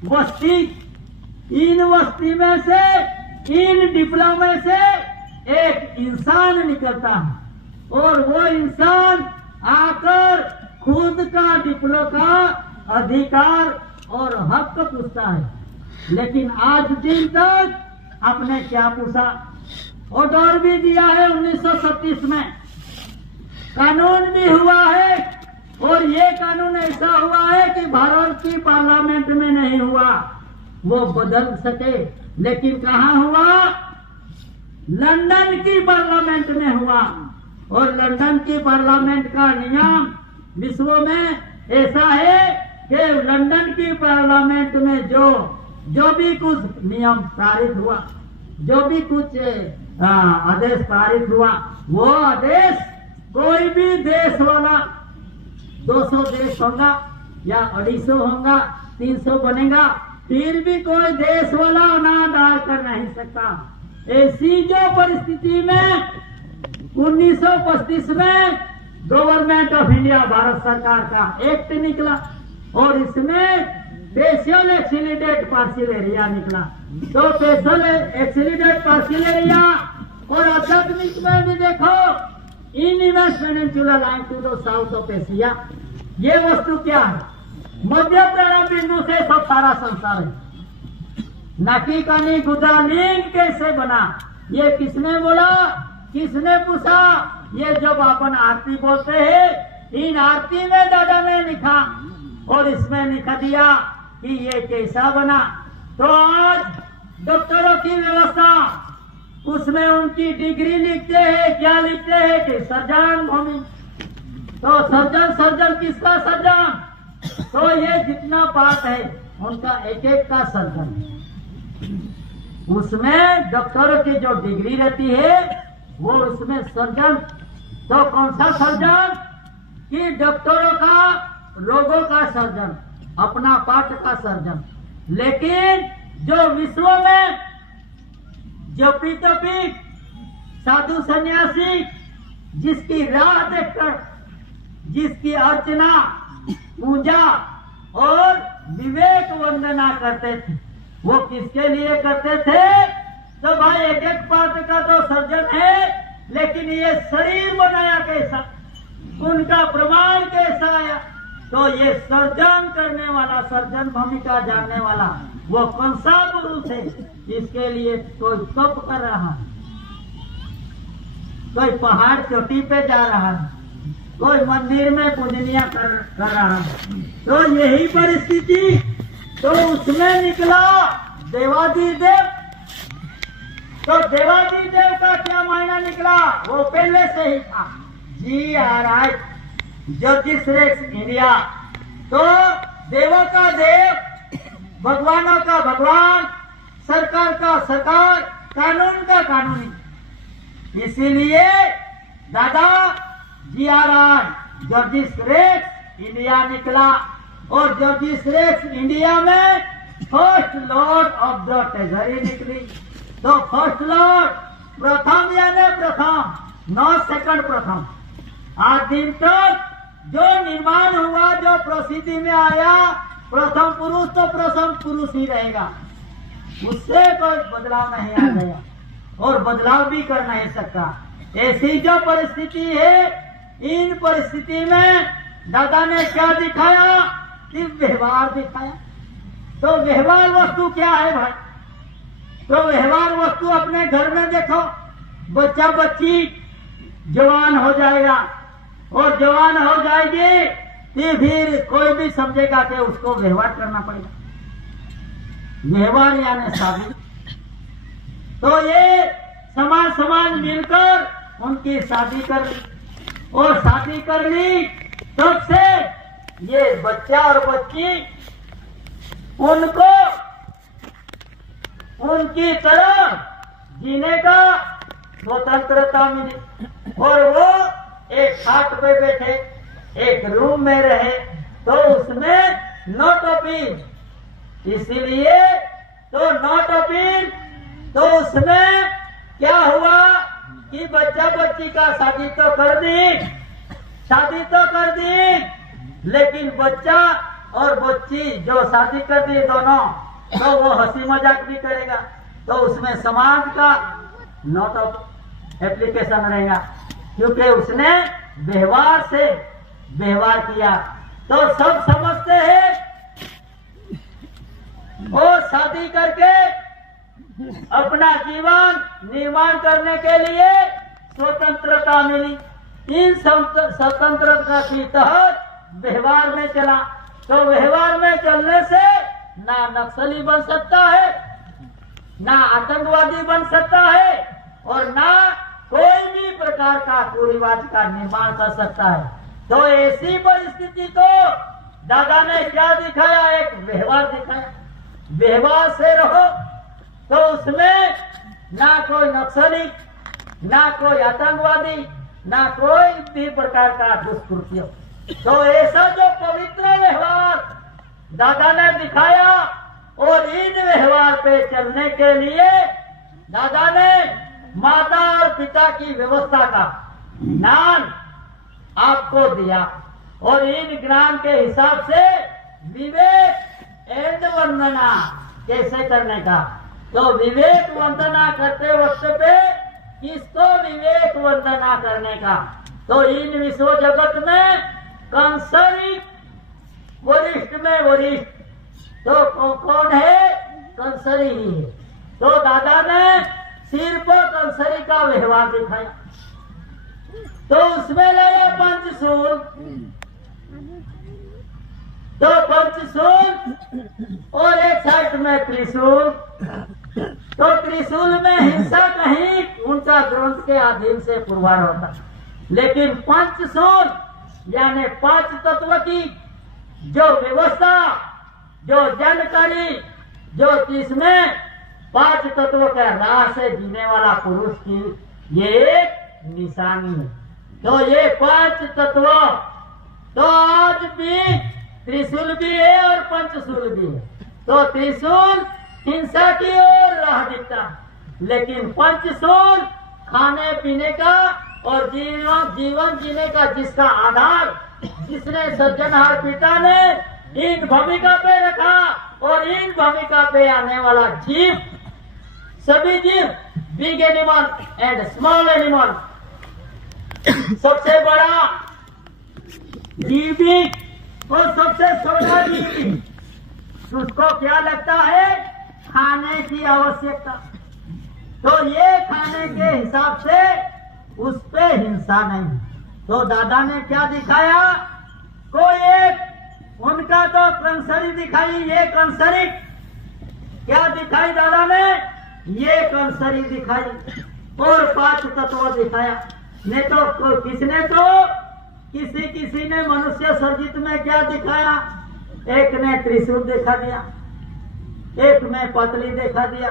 बस्ती, इन बस्ती में से, इन डिप्लो में से एक इंसान निकलता है, और वो इंसान आकर खुद का डिप्लो का अधिकार और हक पूछता है। लेकिन आज दिन तक आपने क्या पूछा? ऑर्डर भी दिया है 1937 में, कानून भी हुआ है, और ये कानून ऐसा हुआ है कि भारत की पार्लियामेंट में नहीं हुआ, वो बदल सके। लेकिन कहाँ हुआ? लंदन की पार्लियामेंट में हुआ। और लंदन की पार्लियामेंट का नियम विश्व में ऐसा है कि लंदन की पार्लियामेंट में जो भी कुछ नियम पारित हुआ, जो भी कुछ आदेश पारित हुआ, वो आदेश कोई भी देश वाला, 200 देश होगा या 250 होगा, 300 बनेगा, फिर भी कोई देश वाला अनादार कर नहीं सकता। ऐसी जो परिस्थिति में 1935 में गवर्नमेंट ऑफ इंडिया, भारत सरकार का एक्ट निकला, और इसमें स्पेशल एक्सीडेंट पार्शियल एरिया निकला। तो स्पेशल एक्सीडेंट पार्शियल एरिया और आध्यात्मिक में भी देखो, in peninsula line to the south of Asia, ये वस्तु क्या है? मध्य प्रारंभ बिंदु से सब सारा संसार है। नाकी कानी गुदा लिंग कैसे बना? ये किसने बोला? किसने पूछा? ये जब अपन आरती बोलते हैं, इन आरती में दादा ने लिखा, और इसमें लिख दिया कि ये कैसा बना। तो आज डॉक्टरों की व्यवस्था, उसमें उनकी डिग्री लिखते हैं, क्या लिखते हैं कि सर्जन भूमि, तो सर्जन सर्जन किसका सर्जन? तो ये जितना पार्ट है उनका एक एक का सर्जन। उसमें डॉक्टरों की जो डिग्री रहती है वो उसमें सर्जन। तो कौन सा सर्जन? कि डॉक्टरों का रोगों का सर्जन, अपना पार्ट का सर्जन। लेकिन जो विश्व में जपी तपी साधु सन्यासी जिसकी राह देखकर, जिसकी अर्चना पूजा और विवेक वंदना करते थे, वो किसके लिए करते थे? तो भाई एक एक पार्ट का तो सर्जन है, लेकिन ये शरीर बनाया कैसा, उनका प्रमाण कैसा आया? तो ये सर्जन करने वाला, सर्जन भूमिका जानने वाला वो कौन सा पुरुष है? इसके लिए कोई तप कर रहा है, कोई पहाड़ चोटी पे जा रहा है, कोई मंदिर में पूजनिया कर रहा है। तो यही परिस्थिति तो उसमें निकला देवादिदेव। तो देवादिदेव का क्या मायना निकला? वो पहले से ही था, GRI, जस्टिस रेक्स इंडिया। तो देवों का देव, भगवानों का भगवान, सरकार का सरकार, कानून का कानूनी। इसीलिए दादा GRI, जस्टिस रेक्स इंडिया निकला। और जस्टिस रेक्स इंडिया में first Lord of the treasury निकली। तो फर्स्ट लॉर्ड प्रथम यानी प्रथम, नॉट सेकंड, प्रथम। आज दिन तक जो निर्माण हुआ, जो प्रसिद्धि में आया, प्रथम पुरुष तो प्रथम पुरुष ही रहेगा, उससे कोई बदलाव नहीं आ गया और बदलाव भी कर नहीं सकता। ऐसी जो परिस्थिति है, इन परिस्थिति में दादा ने क्या दिखाया? सिर्फ व्यवहार दिखाया। तो व्यवहार वस्तु क्या है भाई? तो व्यवहार वस्तु अपने घर में देखो, बच्चा बच्ची जवान हो जाएगा और जवान हो जाएगी तो फिर कोई भी समझेगा कि उसको व्यवहार करना पड़ेगा। व्यवहार यानी शादी। तो ये समान समान मिलकर उनकी शादी कर ली और शादी कर ली, तब से ये बच्चा और बच्ची उनको उनकी तरह जीने का स्वतंत्रता मिली और वो एक खाट पे बैठे, एक रूम में रहे, तो उसमें नो टॉपिंग। इसीलिए तो नो टॉपिंग, तो उसमें क्या हुआ कि बच्चा बच्ची का शादी तो कर दी, शादी तो कर दी, लेकिन बच्चा और बच्ची जो शादी कर दी दोनों, तो वो हंसी मजाक भी करेगा, तो उसमें समाज का नोट ऑफ एप्लीकेशन रहेगा, क्योंकि उसने व्यवहार से व्यवहार किया। तो सब समझते हैं वो शादी करके अपना जीवन निर्माण करने के लिए स्वतंत्रता मिली। इन स्वतंत्रता के तहत व्यवहार में चला, तो व्यवहार में चलने से ना नक्सली बन सकता है, ना आतंकवादी बन सकता है, और ना कोई भी प्रकार का कुरिवाज का निर्माण कर सकता है। तो ऐसी परिस्थिति को दादा ने क्या दिखाया? एक व्यवहार दिखाया। व्यवहार से रहो, तो उसमें ना कोई नक्सली, ना कोई आतंकवादी, ना कोई भी प्रकार का दुष्कृत्य। तो ऐसा जो पवित्र व्यवहार दादा ने दिखाया, और इन व्यवहार पे चलने के लिए दादा ने माता और पिता की व्यवस्था का ज्ञान आपको दिया, और इन ज्ञान के हिसाब से विवेक एंड वंदना कैसे करने का। तो विवेक वंदना करते वक्त पे किसको विवेक वंदना करने का? तो इन विश्व जगत में कंसरी वरिष्ठ में वरिष्ठ तो कौन है? कंसरी ही है। तो दादा ने सिर पर कंसरी का व्यवहार दिखाया। तो उसमें ले पंचसूल, तो पंचसूल और एक साइड में त्रिशूल। तो त्रिशूल में हिंसा कहीं उनका ग्रंथ के अधीन से पुरवार होता, लेकिन पंचसूल यानी 5 तत्व की जो व्यवस्था, जो जानकारी, जो इसमें 5 तत्व का राह से जीने वाला पुरुष की ये एक निशानी है। तो ये 5 तत्व तो आज भी त्रिशूल भी है और पंचशूल भी है। तो त्रिशूल हिंसा की ओर राह दिखता, लेकिन पंचशूल खाने पीने का और जीवन जीने का जिसका आधार, जिसने सज्जनहार पिता ने इन भूमिका पे रखा और इन भूमिका पे आने वाला जीव, सभी जीव, big animal and small animal, सबसे बड़ा जीव भी और सबसे छोटा जीव भी, उसको क्या लगता है? खाने की आवश्यकता। तो ये खाने के हिसाब से उस पे हिंसा नहीं। तो दादा ने क्या दिखाया? कोई एक उनका तो कंसरी दिखाई, ये कंसरी क्या दिखाई दादा ने? ये कंसरी दिखाई और 5 तत्व दिखाया। नहीं तो किसने तो किसी ने मनुष्य सर्जित में क्या दिखाया? एक ने त्रिशूल दिखा दिया, एक में पतली दिखा दिया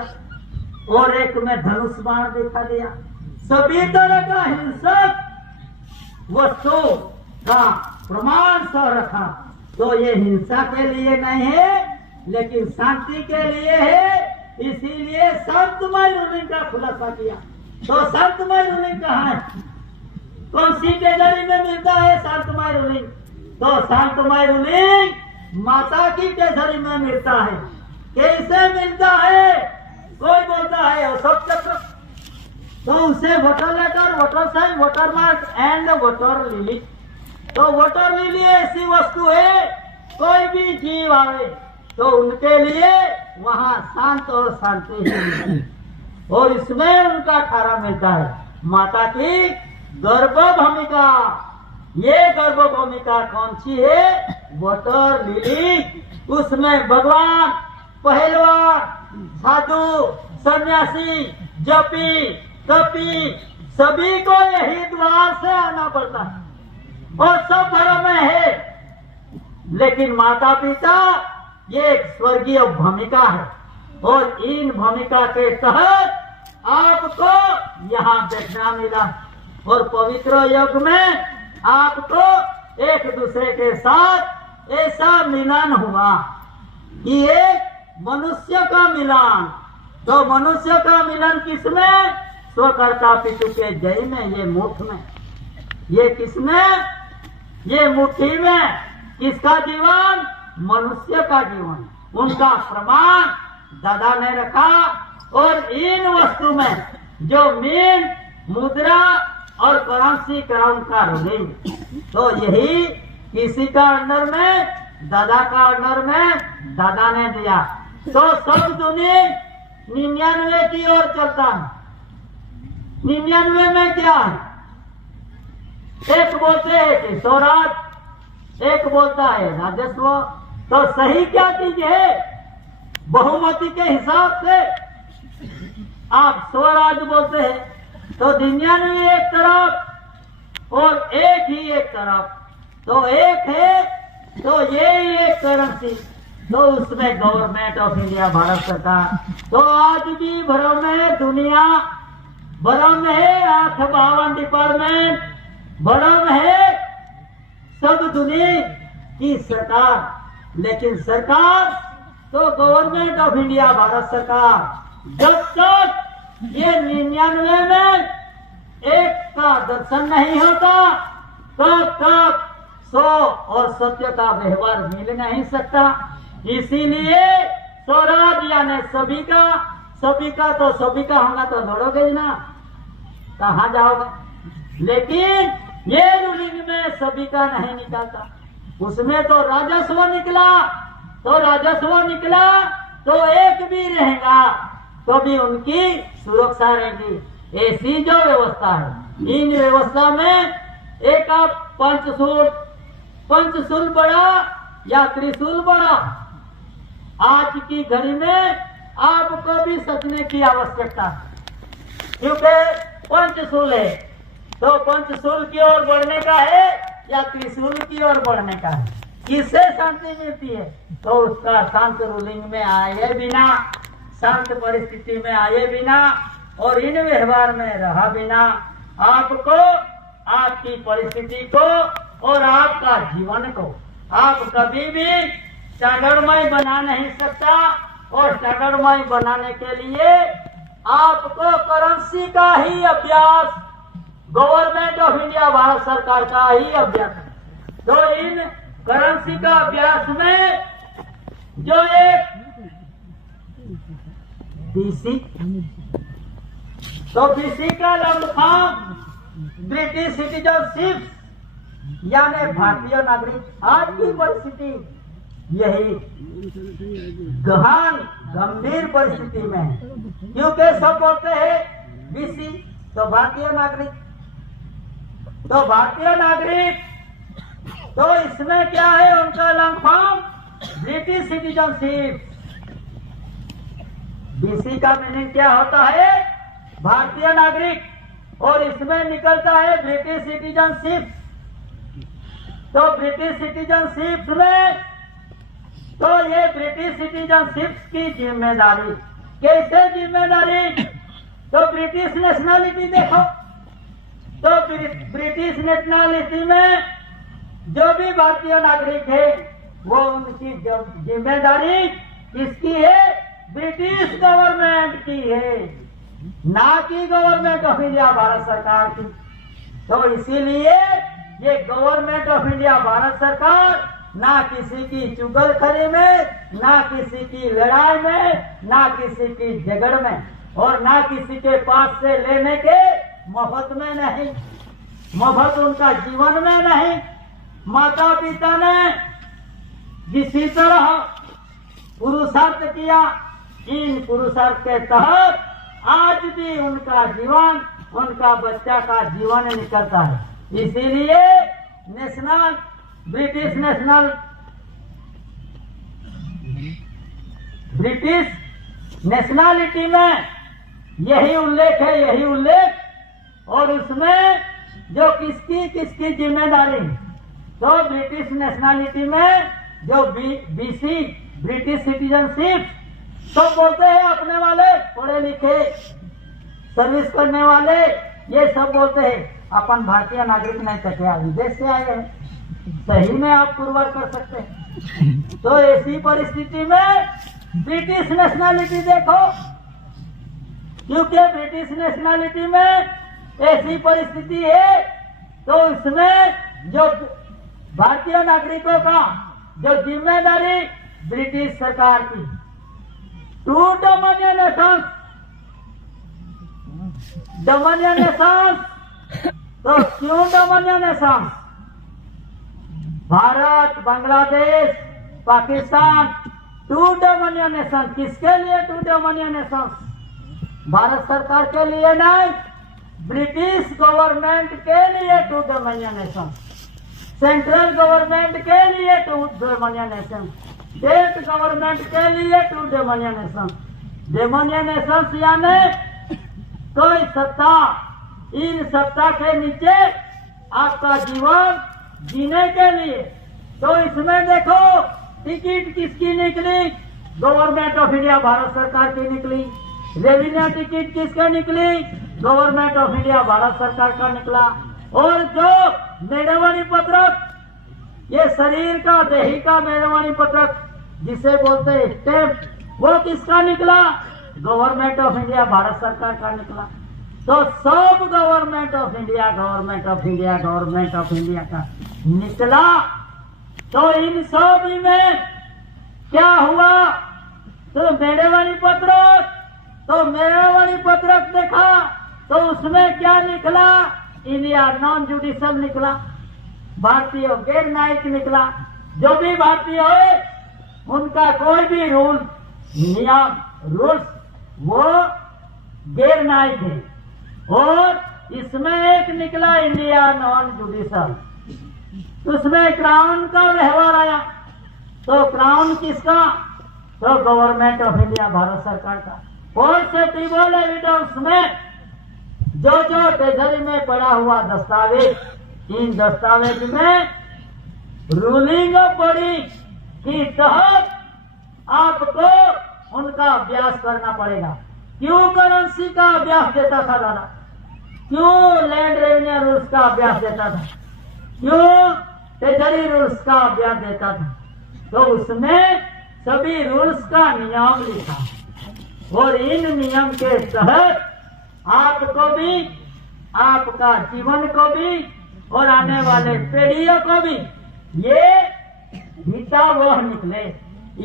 और एक में धनुष बाण दिखा दिया। सभी तरह का हिंसक वस्तु का प्रमाण सह रखा। तो ये हिंसा के लिए नहीं है, लेकिन शांति के लिए है। इसीलिए शांतमय रूलिंग का खुलासा किया। तो शांतमय रूलिंग कहाँ है? कौन सी ट्रेजरी में मिलता है शांतमय रूलिंग? तो शांतमय रूलिंग माता की ट्रेजरी में मिलता है। कैसे मिलता है? कोई बोलता है अशोक चक्र, तो उसे water letter, water sign, water mark and water lily. तो वोटर लिली ऐसी वस्तु है, कोई भी जीव आवे तो उनके लिए वहाँ शांत और शांति है। और इसमें उनका ठारा मिलता है माता की गर्भ भूमिका। ये गर्भ भूमिका कौन सी है? Voter lily. उसमें भगवान, पहलवान, साधु, सन्यासी, जपी, तपी, सभी को यही द्वार से आना पड़ता है और सब धर्म में है। लेकिन माता पिता ये एक स्वर्गीय भूमिका है और इन भूमिका के तहत आपको यहाँ देखना मिला। और पवित्र युग में आपको एक दूसरे के साथ ऐसा मिलन हुआ कि एक मनुष्य का मिलन। तो मनुष्य का मिलन किसमें? स्वकर्ता पितु के जय में, ये मुठ में। ये किसमें? ये मुट्ठी में। किसका जीवन? मनुष्य का जीवन। उनका प्रमाण दादा ने रखा। और इन वस्तु में जो मीन, मुद्रा और करेंसी का उनका रूलिंग, तो यही किसी का अंडर में, दादा का अंडर में दादा ने दिया। तो सब दुनिया 99 की ओर चलता है। 99 में क्या है? एक बोलते हैं कि स्वराज, एक बोलता है राजस्व। तो सही क्या चीज है? बहुमती के हिसाब से आप स्वराज बोलते हैं तो 99 एक तरफ और एक ही एक तरफ। तो एक है तो ये एक करेंसी, तो उसमें गवर्नमेंट ऑफ इंडिया, भारत सरकार। तो आज भी भ्रम है, दुनिया भ्रम है, 852 डिपार्टमेंट भ्रम है, सब दुनिया की सरकार। लेकिन सरकार तो गवर्नमेंट ऑफ इंडिया, भारत सरकार। जब तक ये 99 में एक का दर्शन नहीं होता तब तक 100 और सत्य का व्यवहार मिल नहीं सकता। इसीलिए स्वराज यानी सभी का तो सभी का होगा तो लड़ोगे ही ना, कहाँ जाओगे? लेकिन ये रूलिंग में सभी का नहीं निकलता। उसमें तो राजस्व निकला, तो राजस्व निकला तो एक भी रहेगा तो भी उनकी सुरक्षा रहेगी। ऐसी जो व्यवस्था है, इन व्यवस्था में एक आप पंचशूल बड़ा या त्रिशूल बड़ा, आज की घड़ी में आपको भी सचने की आवश्यकता है। क्योंकि पंचशूल है तो पंचशूल की ओर बढ़ने का है या त्रिशूल की ओर बढ़ने का है। किससे शांति मिलती है? तो उसका शांत रूलिंग में आए बिना, शांत परिस्थिति में आए बिना और इन व्यवहार में रहा बिना आपको, आपकी परिस्थिति को और आपका जीवन को आप कभी भी स्टैंडर्डमय बना नहीं सकता। और स्टैंडर्डमय बनाने के लिए आपको करेंसी का ही अभ्यास, गवर्नमेंट ऑफ इंडिया भारत सरकार का ही अभ्यास है। तो इन करेंसी का अभ्यास में जो एक बीसी, तो बीसी का लंबखाम ब्रिटिश सिटीजनशिप यानी भारतीय नागरिक। आज की परिस्थिति यही गहन गंभीर परिस्थिति में है, क्योंकि सब बोलते हैं बीसी तो भारतीय नागरिक, तो भारतीय नागरिक, तो इसमें क्या है उनका लंबखाम ब्रिटिश सिटीजनशिप। बीसी का मीनिंग क्या होता है? भारतीय नागरिक, और इसमें निकलता है ब्रिटिश सिटीजनशिप। तो ब्रिटिश सिटीजनशिप में, तो ये ब्रिटिश सिटीजनशिप की जिम्मेदारी, कैसे जिम्मेदारी? तो ब्रिटिश नेशनलिटी देखो, तो ब्रिटिश नेशनलिटी में जो भी भारतीय नागरिक है वो उनकी जिम्मेदारी किसकी है? ब्रिटिश गवर्नमेंट की है, ना कि गवर्नमेंट ऑफ इंडिया भारत सरकार की। तो इसीलिए ये गवर्नमेंट ऑफ इंडिया भारत सरकार ना किसी की चुगलखोरी में, ना किसी की लड़ाई में, ना किसी की झगड़ में, और ना किसी के पास से लेने के मुफ्त में नहीं, मुफ्त उनका जीवन में नहीं। माता पिता ने जिसी तरह पुरुषार्थ किया, इन पुरुषार्थ के तहत आज भी उनका जीवन, उनका बच्चा का जीवन निकलता है। इसीलिए ब्रिटिश नेशनलिटी में यही उल्लेख है, यही उल्लेख। और उसमें जो किसकी किसकी जिम्मेदारी, तो ब्रिटिश नेशनलिटी में जो बीसी ब्रिटिश सिटीजनशिप, तो बोलते हैं अपने वाले पढ़े लिखे सर्विस करने वाले, ये सब बोलते हैं अपन भारतीय नागरिक नहीं तो क्या विदेश से आए हैं, सही में आप पुरवार कर सकते हैं। तो ऐसी परिस्थिति में ब्रिटिश नेशनलिटी देखो, क्योंकि ब्रिटिश नेशनलिटी में ऐसी परिस्थिति है, तो इसमें जो भारतीय नागरिकों का जो जिम्मेदारी ब्रिटिश सरकार की, टू डोमिनियन नेशंस, तो क्यों dominion nations? Bharat, Bangladesh, Pakistan, two dominion nation. किसके लिए टू डोमिनियन नेशन? भारत सरकार के लिए नहीं, ब्रिटिश गवर्नमेंट के लिए two dominion nation, central government के लिए two dominion nation, state government के लिए two dominion nation. Dominion nation यानी कोई सत्ता, इन सत्ता के नीचे आपका जीवन जीने के लिए। तो इसमें देखो टिकट किसकी निकली? गवर्नमेंट ऑफ इंडिया भारत सरकार की निकली। रेवेन्यू टिकट किसके निकली? गवर्नमेंट ऑफ इंडिया भारत सरकार का निकला। और जो मेड़वानी पत्रक, ये शरीर का, देही का मेड़वानी पत्रक जिसे बोलते हैं स्टैम्प, वो किसका निकला? गवर्नमेंट ऑफ इंडिया भारत सरकार का निकला। तो सब government of India, government of India, government of India का निकला। तो इन सब में क्या हुआ? तो मेड़वानी पत्रक, तो मेड़वानी पत्रक देखा तो उसमें क्या निकला? इंडिया नॉन जुडिशियल निकला, भारतीय गैर न्यायिक निकला। जो भी भारतीय हो उनका कोई भी रूल, नियम, रूल्स वो गैर न्यायिक है। और इसमें एक निकला इंडिया नॉन जुडिशियल, उसमें क्राउन का व्यवहार आया। तो क्राउन किसका? तो गवर्नमेंट ऑफ इंडिया भारत सरकार का। पोर्टेबल एविडेंस में जो ट्रेजरी में पड़ा हुआ दस्तावेज इन दस्तावेज में रूलिंग ऑफ बॉडी के तहत आपको उनका अभ्यास करना पड़ेगा। क्यों करेंसी का अभ्यास देता था दादा? क्यों लैंड रेवेन्यू रूल्स का अभ्यास देता था? क्यों ट्रेजरी रूल्स का अभ्यास देता था? तो उसमें सभी रूल्स का नियम लिखा और इन नियम के तहत आपको भी, आपका जीवन को भी और आने वाले पीढ़ियों को भी ये हितावह निकले।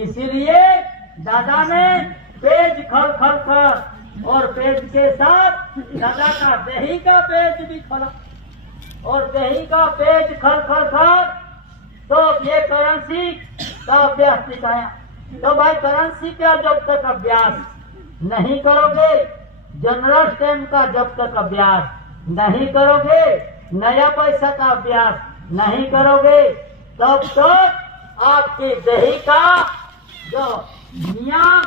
इसीलिए दादा ने पेज खल खल कर और पेज के साथ दादा का दही का पेज भी खोला और दही का पेज खल खल कर तो ये करेंसी का अभ्यास सिखाया। तो भाई करेंसी का जब तक अभ्यास नहीं करोगे, जनरल स्टैम्प का जब तक अभ्यास नहीं करोगे, नया पैसा का अभ्यास नहीं करोगे, तब तक आपकी दही का जो नियम,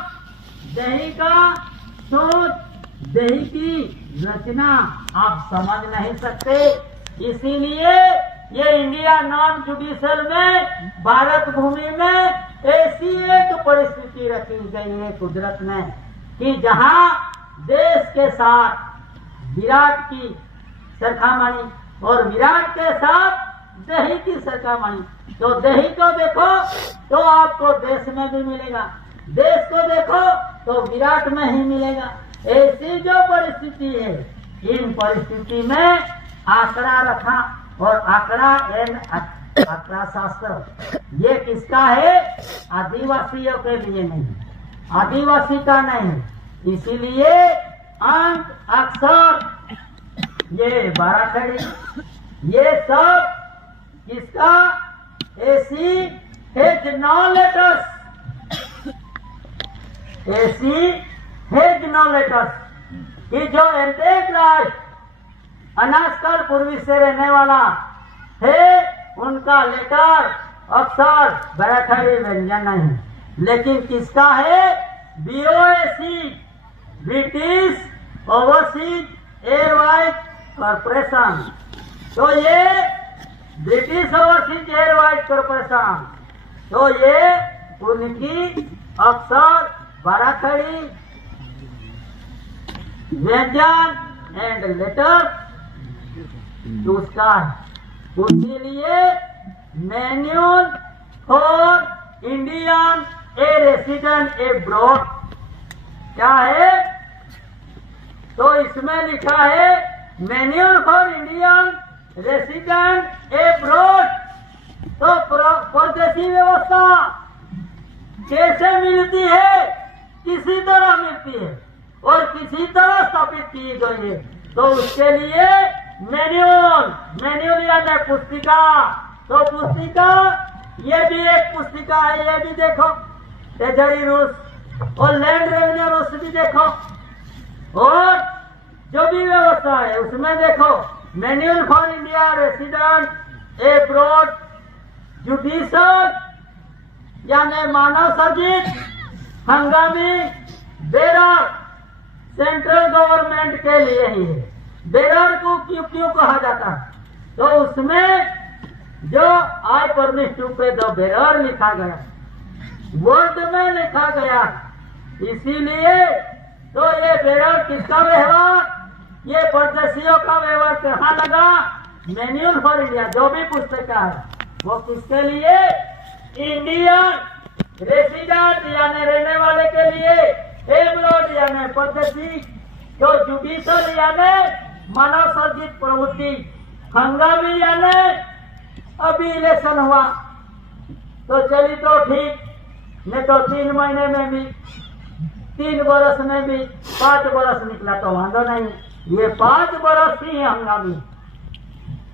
दही का सोच, दही की रचना आप समझ नहीं सकते। इसीलिए ये इंडिया नॉन जुडिशियल में भारत भूमि में ऐसी एक परिस्थिति रखी गई है कुदरत ने कि जहां देश के साथ विराट की सरखामणि और विराट के साथ दही की सरखामणि। तो दही को देखो तो आपको देश में भी मिलेगा, देश को देखो तो विराट में ही मिलेगा। ऐसी जो परिस्थिति है, इन परिस्थिति में आंकड़ा रखा और आंकड़ा एंड आंकड़ा शास्त्र ये किसका है? आदिवासियों के लिए नहीं, आदिवासी का नहीं। इसीलिए अंक, अक्षर, ये बाराखड़ी, ये सब किसका? AC has no letters, AC has no letters कि जो एंटेक राष्ट्र अनाजकल पूर्वी से रहने वाला है, उनका लेटर, अक्षर, बाराखड़ी व्यंजन नहीं, लेकिन किसका है? BOAC, British Overseas Airways Corporation. तो ये ब्रिटिश ओवरसीज एयरवाइज कॉर्पोरेशन, तो ये उनकी अक्षर, बाराखड़ी, व्यंजन एंड लेटर उसका है। उसीलिए manual for Indian a resident abroad क्या है? तो इसमें लिखा है manual for Indian resident abroad. तो परदेशी व्यवस्था कैसे मिलती है? किसी तरह मिलती है और किसी तरह स्थापित की गई है। तो उसके लिए मैन्युअल यानी पुस्तिका। तो पुस्तिका ये भी एक पुस्तिका है, ये भी देखो, ट्रेजरी रूल्स और लैंड रेवेन्यू रूल्स भी देखो और जो भी व्यवस्था है उसमें देखो manual for India resident abroad judicial यानी मानव सर्जित हंगामी बेरर सेंट्रल गवर्नमेंट के लिए ही है। बेरर को क्यों कहा जाता है? तो उसमें जो आई परमिट टू पे द बेरर लिखा गया, वर्ड में लिखा गया, इसीलिए तो ये बेरर किसका व्यवहार, ये परदेशियों का व्यवहार कहाँ लगा? मैन्युअल फॉर इंडिया जो भी पुस्तिका है वो किसके लिए? इंडियन रेसिडेंट यानी रहने वाले के लिए, एब्रॉड यानी परदेशी, तो जुडिशियल यानी मानव सर्जित प्रवृत्ति, हंगामी यानी अभी इलेक्शन हुआ तो चली तो ठीक, नहीं तो 3 महीने में भी, 3 बरस में भी 5 बरस निकला तो वांधो नहीं, ये 5 बरस ही हंगामी।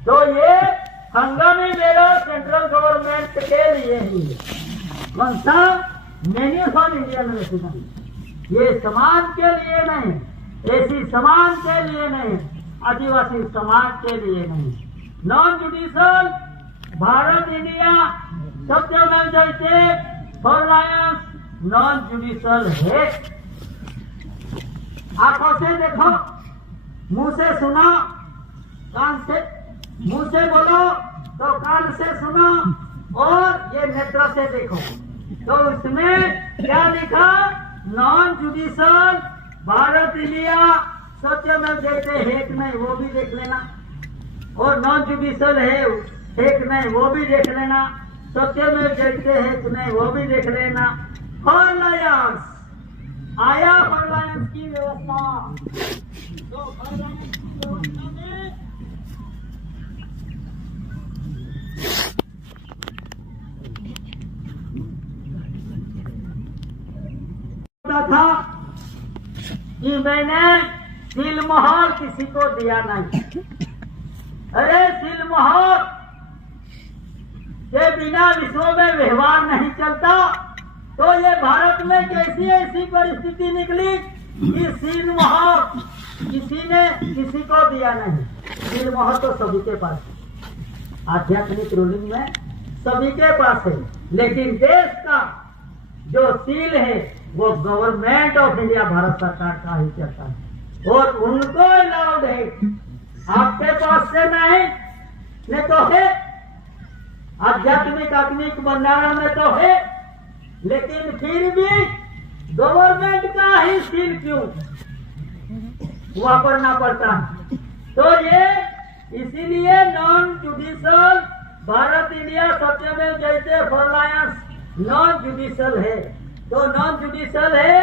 तो ये हंगामी मेरा सेंट्रल गवर्नमेंट के लिए ही कौन सा? मैन्युअल फॉर इंडियन रेसिडेंट, ये समाज के लिए नहीं, ऐसी समाज के लिए नहीं, आदिवासी समाज के लिए नहीं। नॉन जुडिशियल भारत इंडिया सत्य में जैसे फॉरलायंस नॉन जुडिशियल है। आंखों से देखो, मुंह से सुना, कान से मुंह से बोलो तो कान से सुनो और ये नेत्र से देखो। तो उसमें क्या लिखा? नॉन जुडिशियल भारत इंडिया सत्यमेव जयते है कि नहीं वो भी देख लेना, और नॉन जुडिशियल है कि नहीं वो भी देख लेना, सत्यमेव जयते है कि नहीं वो भी देख लेना। फॉर लायर्स आया, फॉर लायर्स की व्यवस्था। तो फॉर लायर्स की व्यवस्था में था कि मैंने सीलमोहर किसी को दिया नहीं। अरे सीलमोहर के बिना विश्व में व्यवहार नहीं चलता। तो ये भारत में कैसी ऐसी परिस्थिति निकली कि सीलमोहर किसी ने किसी को दिया नहीं। सीलमोहर तो सभी के पास है, आध्यात्मिक रूलिंग में सभी के पास है, लेकिन देश का जो सील है वो गवर्नमेंट ऑफ इंडिया भारत सरकार का ही चलता है, और उनको अलाउड है। आपके पास से नहीं तो है, आध्यात्मिक आत्मिक भंडारण में तो है, लेकिन फिर भी गवर्नमेंट का ही सील क्यों वापरना पड़ता है? तो ये इसीलिए नॉन जुडिशियल भारत इंडिया सत्यमेव जयते फॉर लायर्स नॉन जुडिशियल है। तो नॉन जुडिशियल है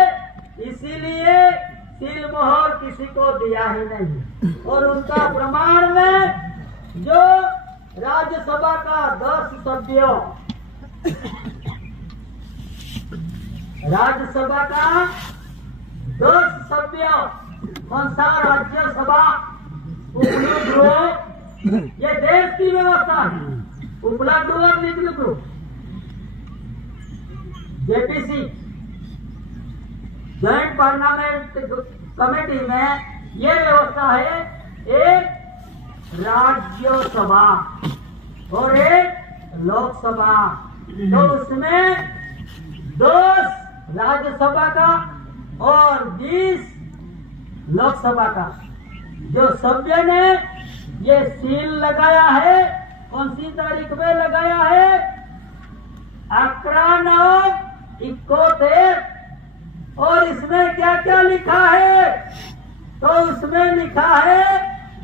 इसीलिए सीलमोहर किसी को दिया ही नहीं। और उनका प्रमाण में जो राज्यसभा का 10 सभ्यों, राज्यसभा का 10 सभ्यों, कौन सा राज्यसभा उपलब्ध हो, ये देश की व्यवस्था है। उपलब्ध हो और निकल हो जेपीसी ज्वाइंट पार्लियामेंट कमेटी में ये व्यवस्था है, एक राज्यसभा और एक लोकसभा। तो उसमें 10 राज्यसभा का और 20 लोकसभा का जो सभ्य ने ये सील लगाया है, कौन सी तारीख में लगाया है? 11/9/71। और इसमें क्या क्या लिखा है? तो उसमें लिखा है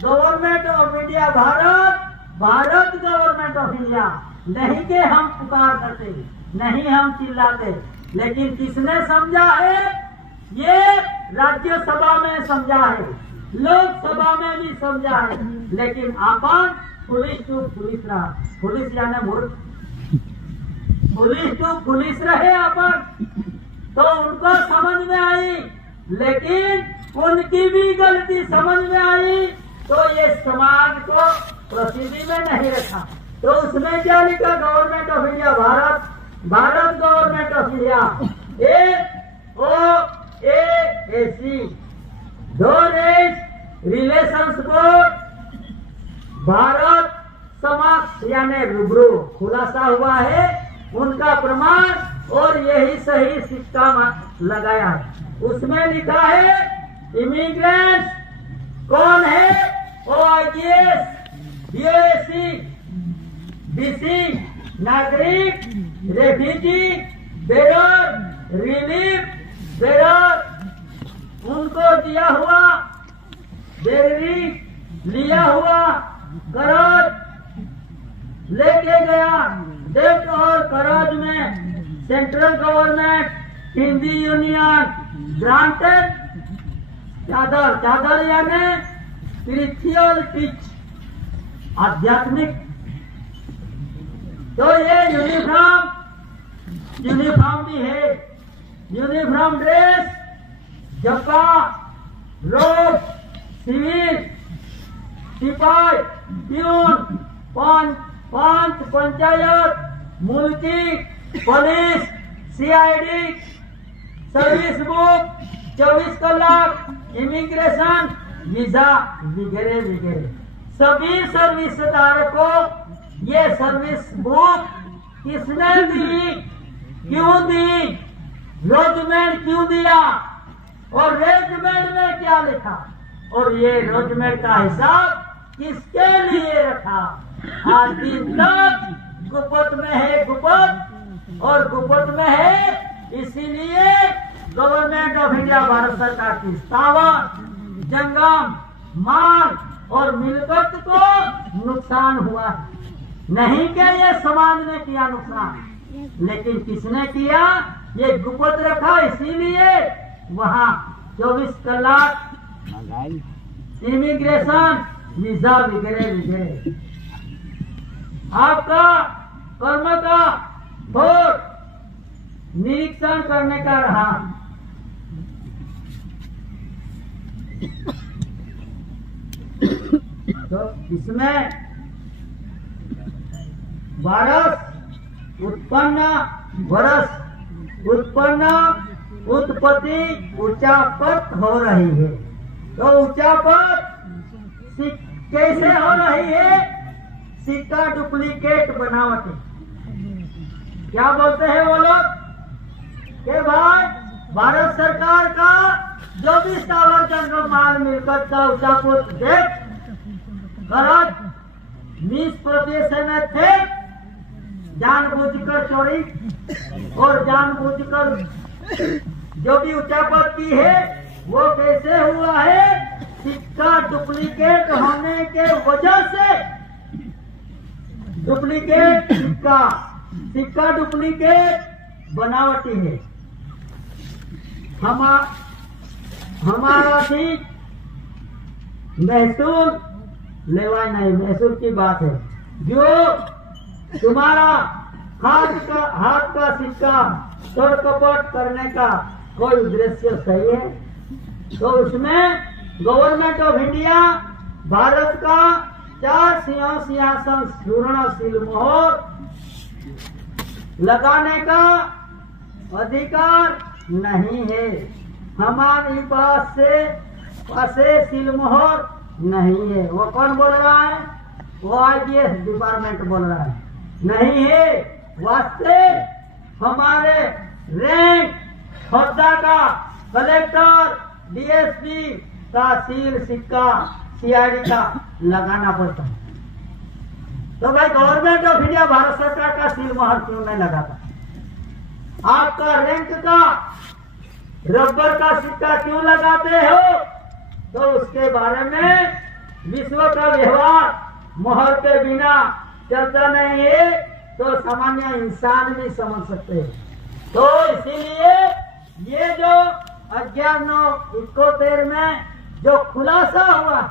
government of India Bharat, Bharat government of India. नहीं के हम पुकार करते, नहीं हम चिल्लाते, लेकिन किसने समझा है? ये राज्यसभा में समझा है, लोकसभा में भी समझा है, लेकिन अपन पुलिस टू पुलिस रहा। पुलिस यानी मूर्ख, पुलिस टू पुलिस रहे अपन। तो उनको समझ में आई, लेकिन उनकी भी गलती समझ में आई, तो ये समाज को प्रसिद्धि में नहीं रखा। तो उसमें क्या लिखा? Government of India Bharat, Bharat government of India. AOAAC दो रिलेशंस बोर्ड भारत समक्ष यानी रूबरू खुलासा हुआ है, उनका प्रमाण और यही सही सिक्का लगाया है। उसमें लिखा है इमिग्रेंट्स कौन है? OIGS, BOAC, BC, नागरिक, रेफ्यूजी, बेरर, रिलीफ बेरर, उनको दिया हुआ बेरी लिया हुआ करार लेके गया। डेट और करार में central government, Hindi union granted चादर, चादर यानी स्पिरिचुअल टीच, आध्यात्मिक। तो ये यूनिफॉर्म भी है, यूनिफॉर्म ड्रेस, जब्बा, रोब, सिविल, सिपाही, प्यून, पंच, पंचायत, मुल्की, पुलिस, CID, सर्विस बुक, 24 कलाक, इमिग्रेशन, वीजा वगैरह वगैरह। सभी सर्विसदार को ये सर्विस बुक किसने दी, क्यों दी, रोजमेंट क्यों दिया, और रोजमेंट में क्या लिखा, और ये रोजमेंट का हिसाब किसके लिए रखा? आज दिन तक गुपत में है, गुपत और गुपत में है। इसीलिए गवर्नमेंट ऑफ इंडिया, भारत सरकार की स्थावर, जंगम, माल और मिलकत को नुकसान हुआ। नहीं क्या ये समाज ने किया नुकसान, लेकिन किसने किया? ये गुपत रखा, इसीलिए वहाँ 24 कलाक इमिग्रेशन, वीजा वगैरह आपका कर्म का वोट निरीक्षण करने का रहा। तो इसमें उत्पत्ति उचापत हो रही है। तो उचापत कैसे हो रही है? सिक्का डुप्लीकेट बनावट। क्या बोलते हैं वो लोग कि भाई भारत सरकार का जो भी स्थावर, जंगम, माल, मिलकत का उचापत देख गलत 20% में थे, जानबूझकर चोरी और जानबूझकर जो भी उचापत की है वो कैसे हुआ है? सिक्का डुप्लीकेट होने के वजह से। डुप्लीकेट सिक्का डुप्लीकेट बनावटी है। हमारा भी महसूल लेवा नहीं, महसूल की बात है। जो तुम्हारा हाथ का सिक्का तोड़ कपट करने का कोई उद्देश्य सही है, तो उसमें गवर्नमेंट ऑफ इंडिया, भारत का 4 सिंहासन स्वर्ण सिलमोहर लगाने का अधिकार नहीं है। हमारे पास सिलमोहर नहीं है। वो कौन बोल रहा है? वो IPS डिपार्टमेंट बोल रहा है। नहीं है। वास्ते हमारे रैंक होद्दा का कलेक्टर, DSP का सील, सिक्का CID का लगाना पड़ता है। तो भाई गवर्नमेंट ऑफ इंडिया, भारत सरकार का सील मोहर क्यों नहीं लगाता? आपका रैंक का रबर का सिक्का क्यों लगाते हो? तो उसके बारे में विश्व का व्यवहार मोहर के बिना चलता नहीं है, तो सामान्य इंसान भी समझ सकते हैं। तो इसीलिए ये जो 11/9/71 में जो खुलासा हुआ,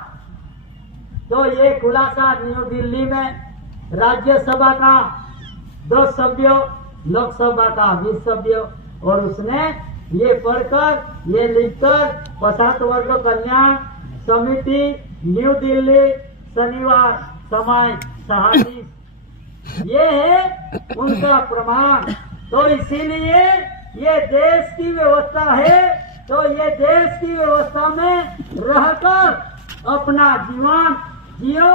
तो ये खुलासा न्यू दिल्ली में राज्यसभा का 10 सभ्यों, लोकसभा का 20 सभ्यों, और उसने ये पढ़कर, ये लिखकर पछात वर्ग कल्याण समिति, न्यू दिल्ली, शनिवार, समय 36, ये है उनका प्रमाण। तो इसीलिए ये देश की व्यवस्था है। तो ये देश की व्यवस्था में रहकर अपना जीवन जियो,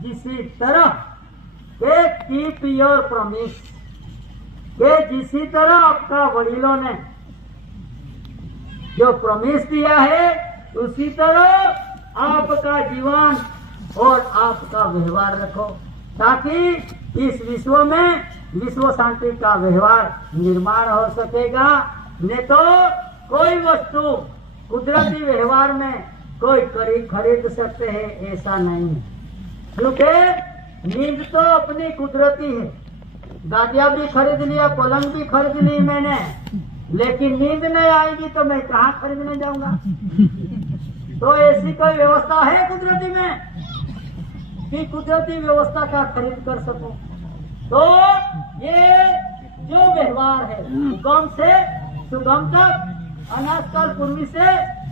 जिसी तरह कीप योर प्रॉमिस, के जिसी तरह आपका वडीलों ने जो प्रॉमिस दिया है, उसी तरह आपका जीवन और आपका व्यवहार रखो, ताकि इस विश्व में विश्व शांति का व्यवहार निर्माण हो सकेगा। नहीं तो कोई वस्तु कुदरती व्यवहार में कोई खरीद सकते हैं, ऐसा नहीं है। क्योंकि नींद तो अपनी कुदरती है। गादिया भी खरीद लिया, पलंग भी खरीद ली मैंने, लेकिन नींद नहीं आएगी तो मैं कहाँ खरीदने जाऊंगा? तो ऐसी कोई व्यवस्था है कुदरती में कि कुदरती व्यवस्था का खरीद कर सको? तो ये जो व्यवहार है, उगम से सुगम तक, अनाजकाल पूर्वी से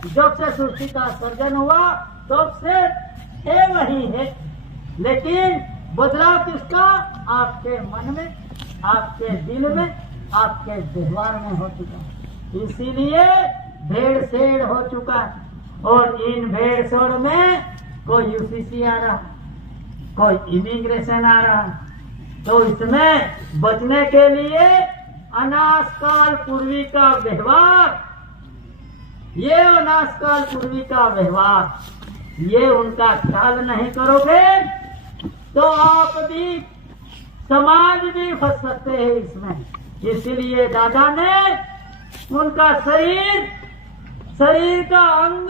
जब से सृष्टि का सर्जन हुआ तब से है वही है। लेकिन बदलाव किसका? आपके मन में, आपके दिल में, आपके व्यवहार में हो चुका। इसीलिए भेड़ सेड़ हो चुका। और इन भेड़ सेड़ में कोई UCC आ रहा, कोई इमिग्रेशन आ रहा। तो इसमें बचने के लिए अनाजकाल पूर्वी का व्यवहार, ये अनाजकाल पूर्वी का व्यवहार ये उनका ख्याल नहीं करोगे तो आप भी, समाज भी फंस सकते हैं इसमें। इसलिए दादा ने उनका शरीर का अंग,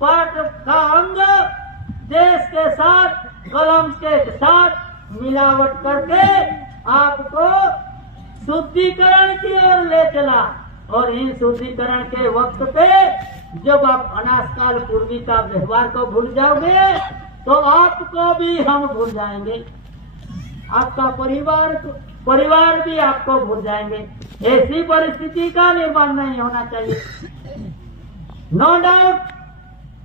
पार्ट का अंग देश के साथ, कलम के साथ मिलावट करके आपको शुद्धिकरण की ओर ले चला। और इन शुद्धिकरण के वक्त पे जब आप अनाजकाल पूर्वी का व्यवहार को भूल जाओगे तो आपको भी हम भूल जाएंगे, आपका परिवार भी आपको भूल जाएंगे। ऐसी परिस्थिति का निर्माण नहीं होना चाहिए। नो डाउट,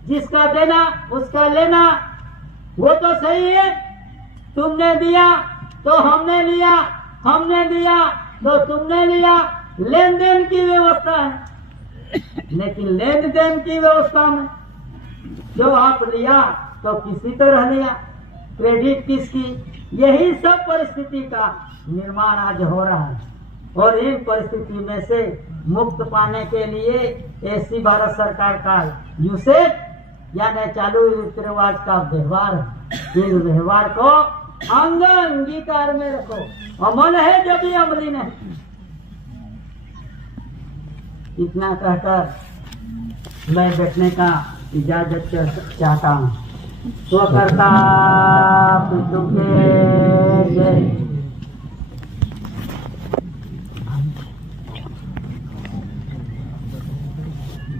जिसका देना उसका लेना, वो तो सही है। तुमने दिया तो हमने लिया, हमने दिया तो तुमने लिया, लेन देन की व्यवस्था है। लेकिन लेन देन की व्यवस्था में जो आप लिया तो किसी तरह लिया, क्रेडिट किसकी, यही सब परिस्थिति का निर्माण आज हो रहा है। और इन परिस्थिति में से मुक्त पाने के लिए ऐसी भारत सरकार का यूसेफ यानी चालू रीति रिवाज का व्यवहार, इस व्यवहार को अंग अंगीकार में रखो। अमल है जब भी अमली नहीं। इतना कहकर मैं बैठने का इजाजत चाहता हूँ। स्वकर्ता तुझे